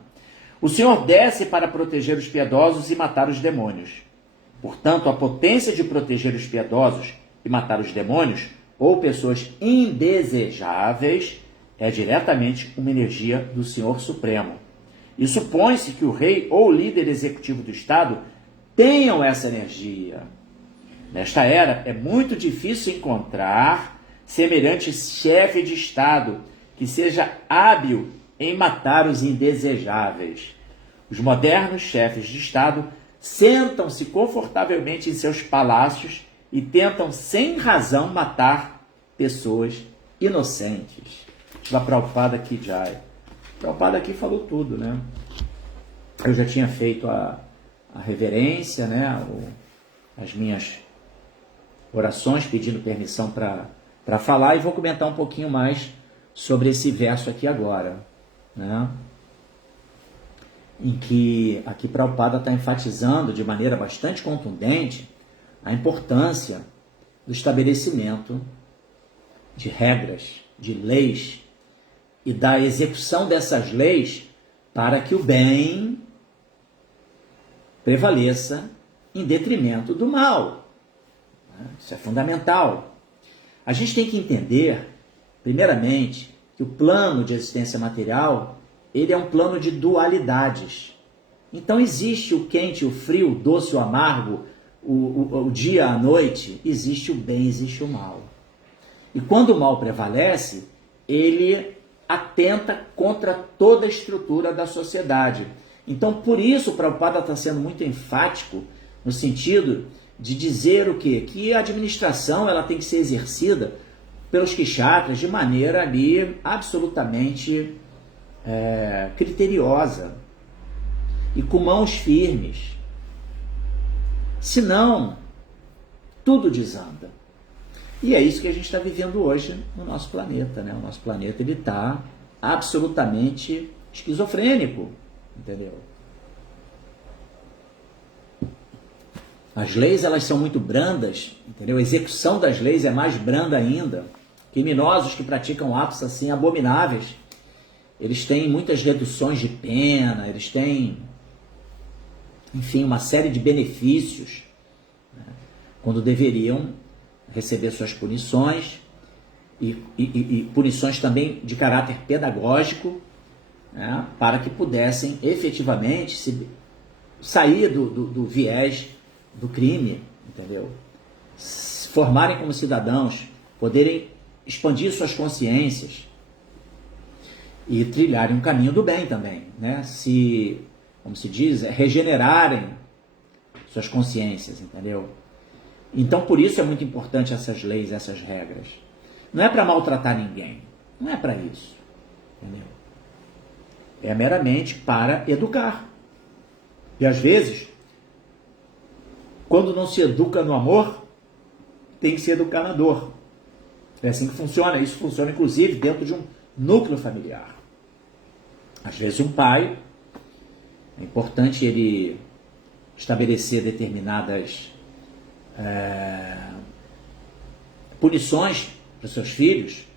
o Senhor desce para proteger os piedosos e matar os demônios. Portanto, a potência de proteger os piedosos e matar os demônios, ou pessoas indesejáveis, é diretamente uma energia do Senhor Supremo. E supõe-se que o rei ou líder executivo do Estado tenham essa energia. Nesta era, é muito difícil encontrar semelhante chefe de Estado que seja hábil em matar os indesejáveis. Os modernos chefes de Estado sentam-se confortavelmente em seus palácios e tentam sem razão matar pessoas inocentes. Shila Prabhupada aqui, Jai. Prabhupada aqui falou tudo, né? Eu já tinha feito a reverência, né? As minhas orações pedindo permissão para falar, e vou comentar um pouquinho mais sobre esse verso aqui agora, né? Em que aqui Prabhupada está enfatizando de maneira bastante contundente a importância do estabelecimento de regras, de leis, e da execução dessas leis para que o bem prevaleça em detrimento do mal. Isso é fundamental. A gente tem que entender, primeiramente, que o plano de existência material, ele é um plano de dualidades. Então existe o quente, o frio, o doce, o amargo, o dia, a noite, existe o bem, existe o mal. E quando o mal prevalece, ele atenta contra toda a estrutura da sociedade. Então, por isso, o Prabhupada está sendo muito enfático no sentido de dizer o quê? Que a administração ela tem que ser exercida pelos kshatras de maneira ali absolutamente criteriosa e com mãos firmes. Senão, tudo desanda. E é isso que a gente está vivendo hoje no nosso planeta, né? O nosso planeta ele está absolutamente esquizofrênico, entendeu? As leis elas são muito brandas, entendeu? A execução das leis é mais branda ainda. Criminosos que praticam atos assim abomináveis, eles têm muitas reduções de pena, eles têm, enfim, uma série de benefícios, né? Quando deveriam receber suas punições e punições também de caráter pedagógico, né, para que pudessem efetivamente sair do viés do crime, entendeu? Se formarem como cidadãos, poderem expandir suas consciências e trilharem um caminho do bem também, né? Como se diz, regenerarem suas consciências, entendeu? Então, por isso é muito importante essas leis, essas regras. Não é para maltratar ninguém, não é para isso, entendeu? É meramente para educar. E às vezes, quando não se educa no amor, tem que se educar na dor. É assim que funciona. Isso funciona, inclusive, dentro de um núcleo familiar. Às vezes um pai, é importante ele estabelecer determinadas punições para os seus filhos,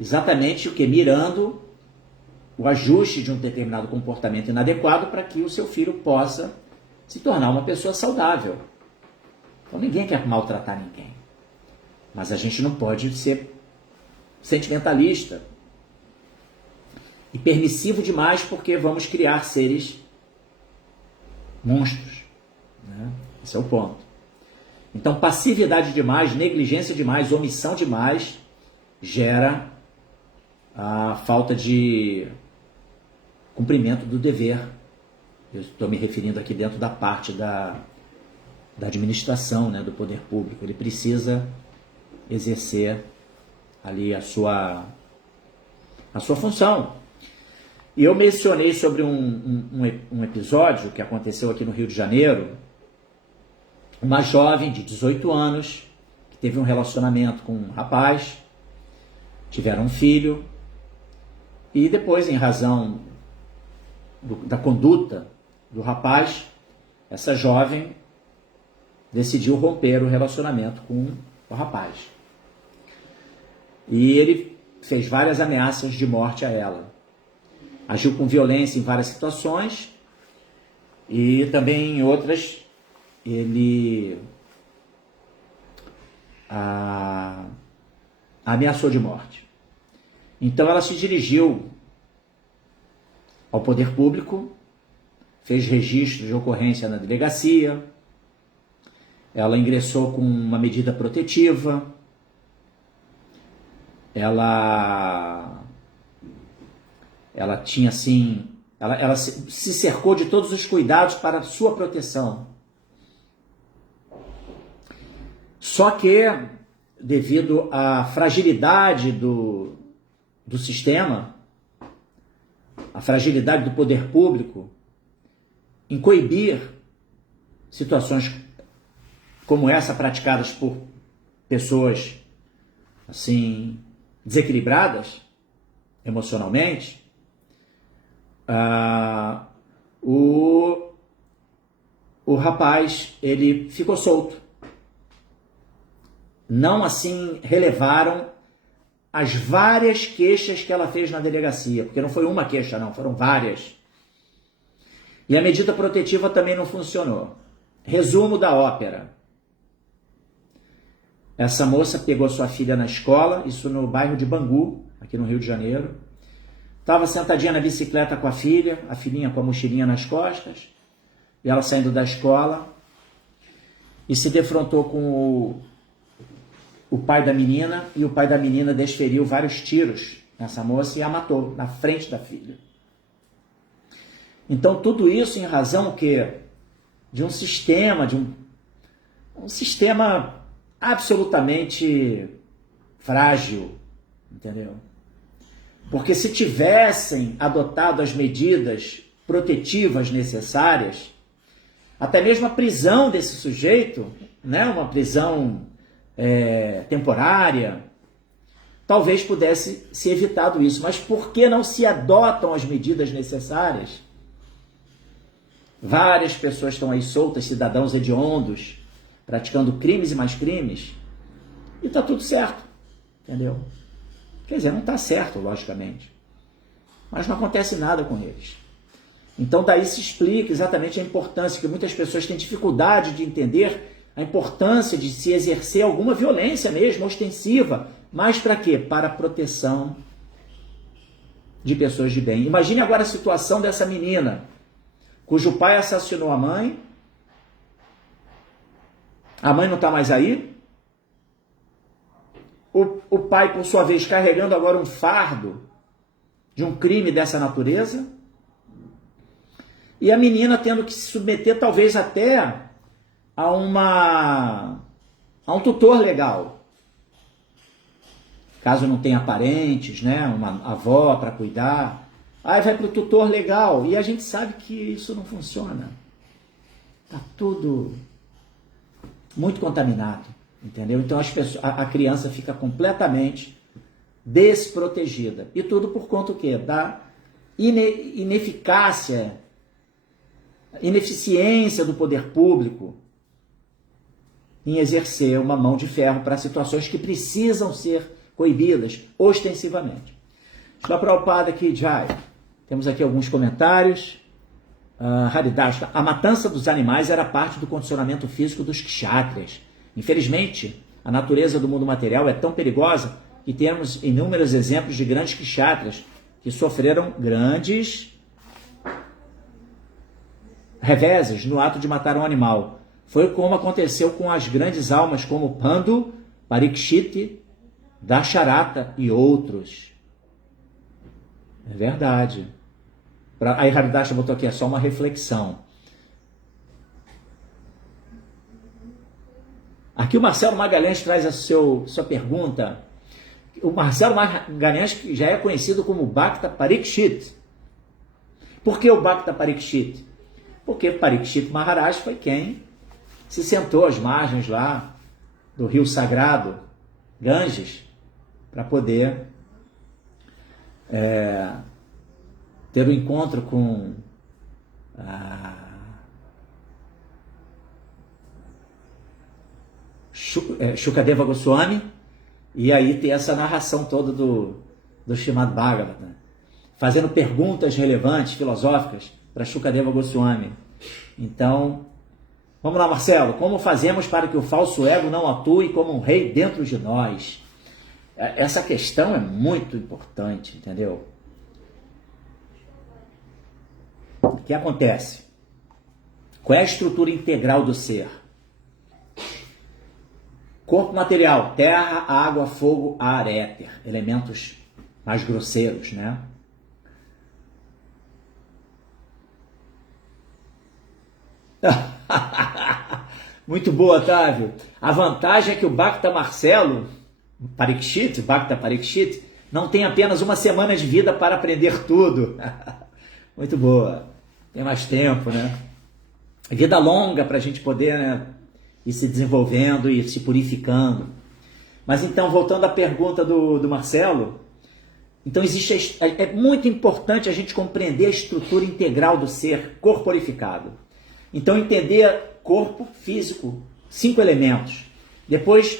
exatamente o que? Mirando o ajuste de um determinado comportamento inadequado para que o seu filho possa se tornar uma pessoa saudável. Então ninguém quer maltratar ninguém. Mas a gente não pode ser sentimentalista e permissivo demais, porque vamos criar seres monstros, né? Esse é o ponto. Então, passividade demais, negligência demais, omissão demais gera a falta de cumprimento do dever. Eu estou me referindo aqui dentro da parte da administração, né, do poder público. Ele precisa exercer ali a sua função. E eu mencionei sobre um episódio que aconteceu aqui no Rio de Janeiro. Uma jovem de 18 anos que teve um relacionamento com um rapaz, tiveram um filho, e depois, em razão da conduta do rapaz, essa jovem decidiu romper o relacionamento com o rapaz. E ele fez várias ameaças de morte a ela. Agiu com violência em várias situações e também em outras ele a ameaçou de morte. Então ela se dirigiu ao poder público, fez registro de ocorrência na delegacia, ela ingressou com uma medida protetiva, ela tinha assim, ela se cercou de todos os cuidados para a sua proteção. Só que, devido à fragilidade do sistema, a fragilidade do poder público, em coibir situações como essa praticadas por pessoas assim desequilibradas emocionalmente, o rapaz ele ficou solto. Não assim relevaram as várias queixas que ela fez na delegacia, porque não foi uma queixa não, foram várias. E a medida protetiva também não funcionou. Resumo da ópera. Essa moça pegou sua filha na escola, isso no bairro de Bangu, aqui no Rio de Janeiro. Estava sentadinha na bicicleta com a filhinha com a mochilinha nas costas, e ela saindo da escola, e se defrontou com o pai da menina, e o pai da menina desferiu vários tiros nessa moça e a matou na frente da filha. Então tudo isso em razão o quê? De um sistema, um sistema absolutamente frágil, entendeu? Porque se tivessem adotado as medidas protetivas necessárias, até mesmo a prisão desse sujeito, né, uma prisão temporária, talvez pudesse ser evitado isso. Mas por que não se adotam as medidas necessárias? Várias pessoas estão aí soltas, cidadãos hediondos, praticando crimes e mais crimes, e está tudo certo, entendeu? Quer dizer, não está certo, logicamente, mas não acontece nada com eles. Então daí se explica exatamente a importância que muitas pessoas têm dificuldade de entender a importância de se exercer alguma violência mesmo, ostensiva. Mas para quê? Para a proteção de pessoas de bem. Imagine agora a situação dessa menina, cujo pai assassinou a mãe não está mais aí, o pai, por sua vez, carregando agora um fardo de um crime dessa natureza, e a menina tendo que se submeter talvez até a um tutor legal, caso não tenha parentes, né, uma avó para cuidar, aí vai para o tutor legal, e a gente sabe que isso não funciona, está tudo muito contaminado, entendeu? Então a criança fica completamente desprotegida, e tudo por conta do quê? Da ineficiência do poder público em exercer uma mão de ferro para situações que precisam ser coibidas ostensivamente. Shila Prabhupada Ki Jai. Temos aqui alguns comentários. Haridashta. A matança dos animais era parte do condicionamento físico dos kshatriyas. Infelizmente, a natureza do mundo material é tão perigosa que temos inúmeros exemplos de grandes kshatriyas que sofreram grandes reveses no ato de matar um animal. Foi como aconteceu com as grandes almas como Pandu, Parikshit, Dasharata e outros. É verdade. Aí Haridasha botou aqui, é só uma reflexão. Aqui o Marcelo Magalhães traz a sua pergunta. O Marcelo Magalhães já é conhecido como Bhakta Parikshit. Por que o Bhakta Parikshit? Porque Parikshit Maharaj foi quem se sentou às margens lá do rio sagrado Ganges para poder ter um encontro com Shukadeva Goswami, e aí ter essa narração toda do Srimad Bhagavatam, fazendo perguntas relevantes, filosóficas, para Shukadeva Goswami. Então, vamos lá, Marcelo, como fazemos para que o falso ego não atue como um rei dentro de nós? Essa questão é muito importante, entendeu? O que acontece? Qual é a estrutura integral do ser? Corpo material, terra, água, fogo, ar, éter. Elementos mais grosseiros, né? Muito boa, Otávio. A vantagem é que o Bhakta Marcelo Parikshit, Bhakta Parikshit, não tem apenas uma semana de vida para aprender tudo. Muito boa. Tem mais tempo, né? Vida longa para a gente poder, né, ir se desenvolvendo e se purificando. Mas então, voltando à pergunta do Marcelo, então é muito importante a gente compreender a estrutura integral do ser corporificado. Então, entender corpo físico, 5 elementos. Depois,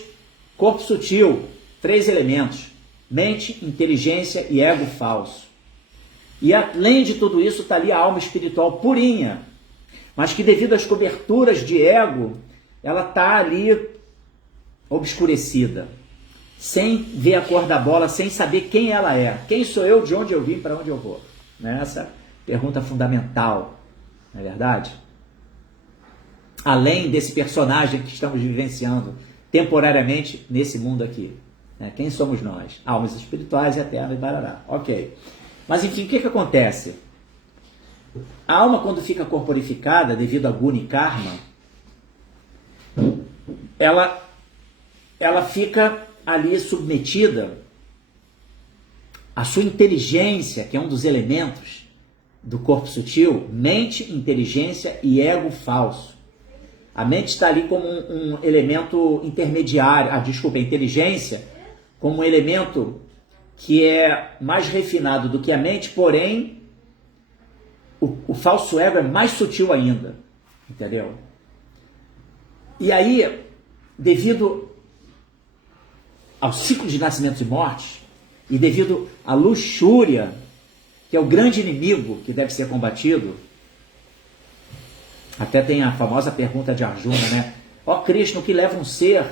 corpo sutil, 3 elementos. Mente, inteligência e ego falso. E além de tudo isso, está ali a alma espiritual purinha, mas que devido às coberturas de ego, ela está ali obscurecida, sem ver a cor da bola, sem saber quem ela é. Quem sou eu, de onde eu vim, para onde eu vou? Essa pergunta fundamental, não é verdade? Além desse personagem que estamos vivenciando temporariamente nesse mundo aqui. Quem somos nós? Almas espirituais, eternas e barará. Ok. Mas enfim, o que acontece? A alma, quando fica corporificada, devido a guna e karma, ela fica ali submetida à sua inteligência, que é um dos elementos do corpo sutil, mente, inteligência e ego falso. A mente está ali como um elemento intermediário, a inteligência como um elemento que é mais refinado do que a mente, porém o falso ego é mais sutil ainda, entendeu? E aí, devido ao ciclo de nascimentos e mortes, e devido à luxúria, que é o grande inimigo que deve ser combatido, até tem a famosa pergunta de Arjuna, né? Ó Krishna, o que leva um ser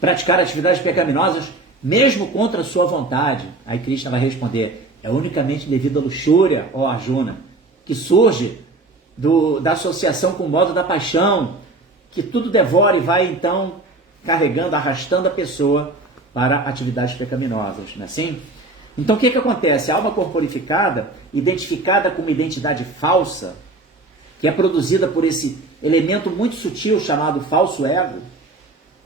praticar atividades pecaminosas, mesmo contra a sua vontade? Aí Krishna vai responder, é unicamente devido à luxúria, ó Arjuna, que surge da associação com o modo da paixão, que tudo devora e vai então carregando, arrastando a pessoa para atividades pecaminosas, não é assim? Então o que acontece? A alma corporificada, identificada com uma identidade falsa, que é produzida por esse elemento muito sutil chamado falso ego,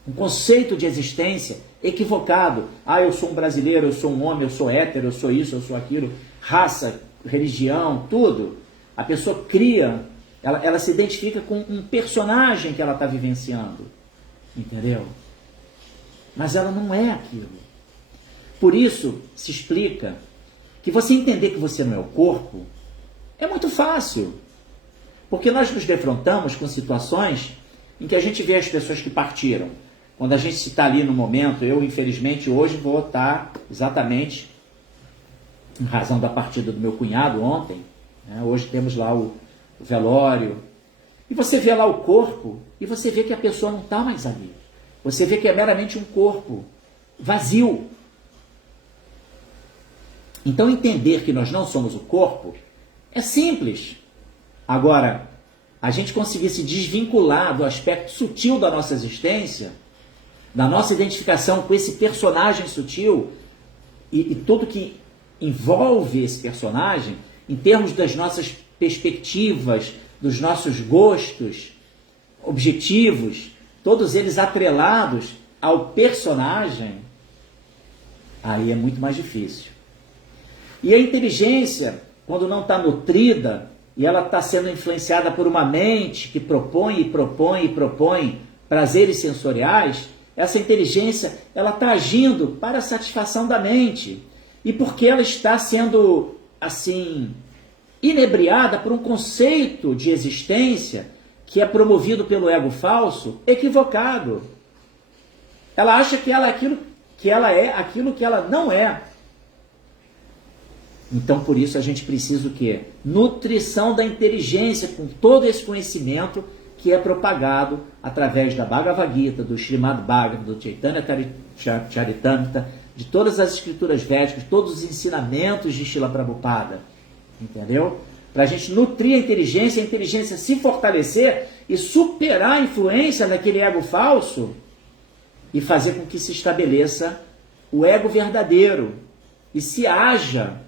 um conceito de existência equivocado. Ah, eu sou um brasileiro, eu sou um homem, eu sou hétero, eu sou isso, eu sou aquilo, raça, religião, tudo. A pessoa cria, ela se identifica com um personagem que ela está vivenciando, entendeu? Mas ela não é aquilo. Por isso, se explica que você entender que você não é o corpo é muito fácil. Porque nós nos defrontamos com situações em que a gente vê as pessoas que partiram. Quando a gente está ali no momento, eu infelizmente hoje vou estar exatamente, em razão da partida do meu cunhado ontem, né? Hoje temos lá o velório, e você vê lá o corpo, e você vê que a pessoa não está mais ali. Você vê que é meramente um corpo vazio. Então entender que nós não somos o corpo é simples. Agora, a gente conseguir se desvincular do aspecto sutil da nossa existência, da nossa identificação com esse personagem sutil e tudo que envolve esse personagem, em termos das nossas perspectivas, dos nossos gostos, objetivos, todos eles atrelados ao personagem, aí é muito mais difícil. E a inteligência, quando não está nutrida, e ela está sendo influenciada por uma mente que propõe e propõe e propõe prazeres sensoriais, essa inteligência ela está agindo para a satisfação da mente. E porque ela está sendo, assim, inebriada por um conceito de existência que é promovido pelo ego falso, equivocado. Ela acha que ela é aquilo que ela não é. Então, por isso, a gente precisa o quê? Nutrição da inteligência, com todo esse conhecimento que é propagado através da Bhagavad Gita, do Srimad Bhagavatam, do Chaitanya Charitamrita, de todas as escrituras védicas, todos os ensinamentos de Srila Prabhupada. Entendeu? Para a gente nutrir a inteligência se fortalecer e superar a influência daquele ego falso e fazer com que se estabeleça o ego verdadeiro e se haja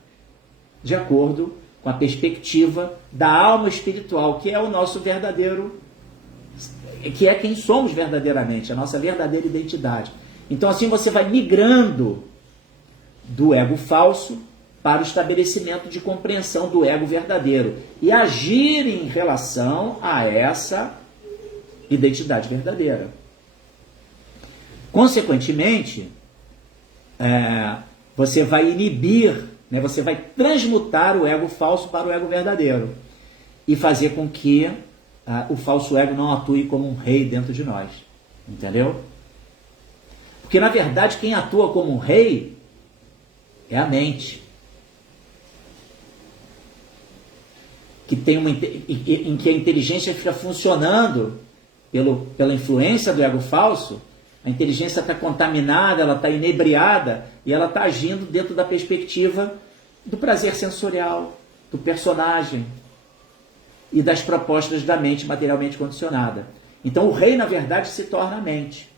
de acordo com a perspectiva da alma espiritual, que é o nosso verdadeiro, que é quem somos verdadeiramente, a nossa verdadeira identidade. Então assim você vai migrando do ego falso para o estabelecimento de compreensão do ego verdadeiro e agir em relação a essa identidade verdadeira. Consequentemente, você vai inibir, né, você vai transmutar o ego falso para o ego verdadeiro e fazer com que o falso ego não atue como um rei dentro de nós. Entendeu? Porque, na verdade, quem atua como um rei é a mente. Que tem em que a inteligência fica funcionando pela influência do ego falso, a inteligência está contaminada, ela está inebriada e ela está agindo dentro da perspectiva do prazer sensorial, do personagem e das propostas da mente materialmente condicionada. Então o rei, na verdade, se torna a mente.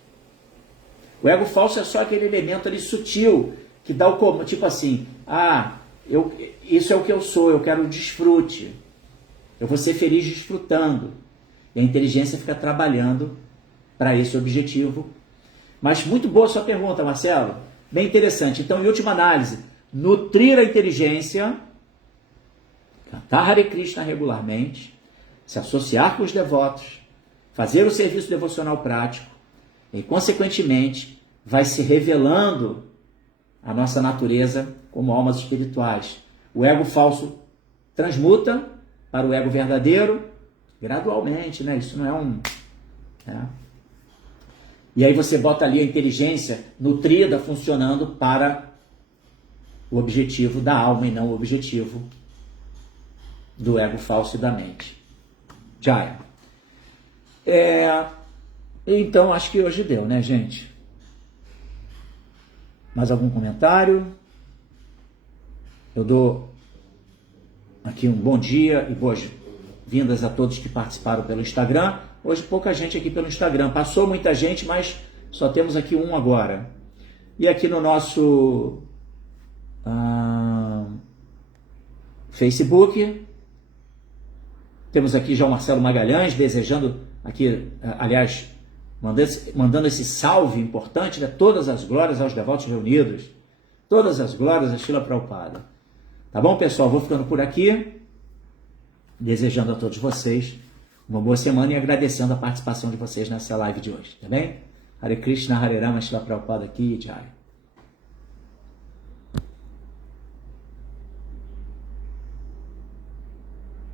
O ego falso é só aquele elemento ali sutil que dá o comando, tipo assim, isso é o que eu sou, eu quero desfrute. Eu vou ser feliz desfrutando. E a inteligência fica trabalhando para esse objetivo. Mas muito boa sua pergunta, Marcelo. Bem interessante. Então, em última análise, nutrir a inteligência, cantar Hare Krishna regularmente, se associar com os devotos, fazer o serviço devocional prático e, consequentemente, vai se revelando a nossa natureza como almas espirituais. O ego falso transmuta para o ego verdadeiro, gradualmente, né? Isso não é um... E aí você bota ali a inteligência nutrida, funcionando para o objetivo da alma e não o objetivo do ego falso e da mente. Jaya. Então, acho que hoje deu, né, gente? Mais algum comentário? Eu dou aqui um bom dia e boas-vindas a todos que participaram pelo Instagram. Hoje pouca gente aqui pelo Instagram. Passou muita gente, mas só temos aqui um agora. E aqui no nosso Facebook, temos aqui já o Marcelo Magalhães desejando aqui, aliás, mandando esse salve importante, né? Todas as glórias aos devotos reunidos. Todas as glórias a Srila Prabhupada. Tá bom, pessoal? Vou ficando por aqui, desejando a todos vocês uma boa semana e agradecendo a participação de vocês nessa live de hoje, tá bem? Hare Krishna, Hare Rama, Srila Prabhupada aqui, Jai.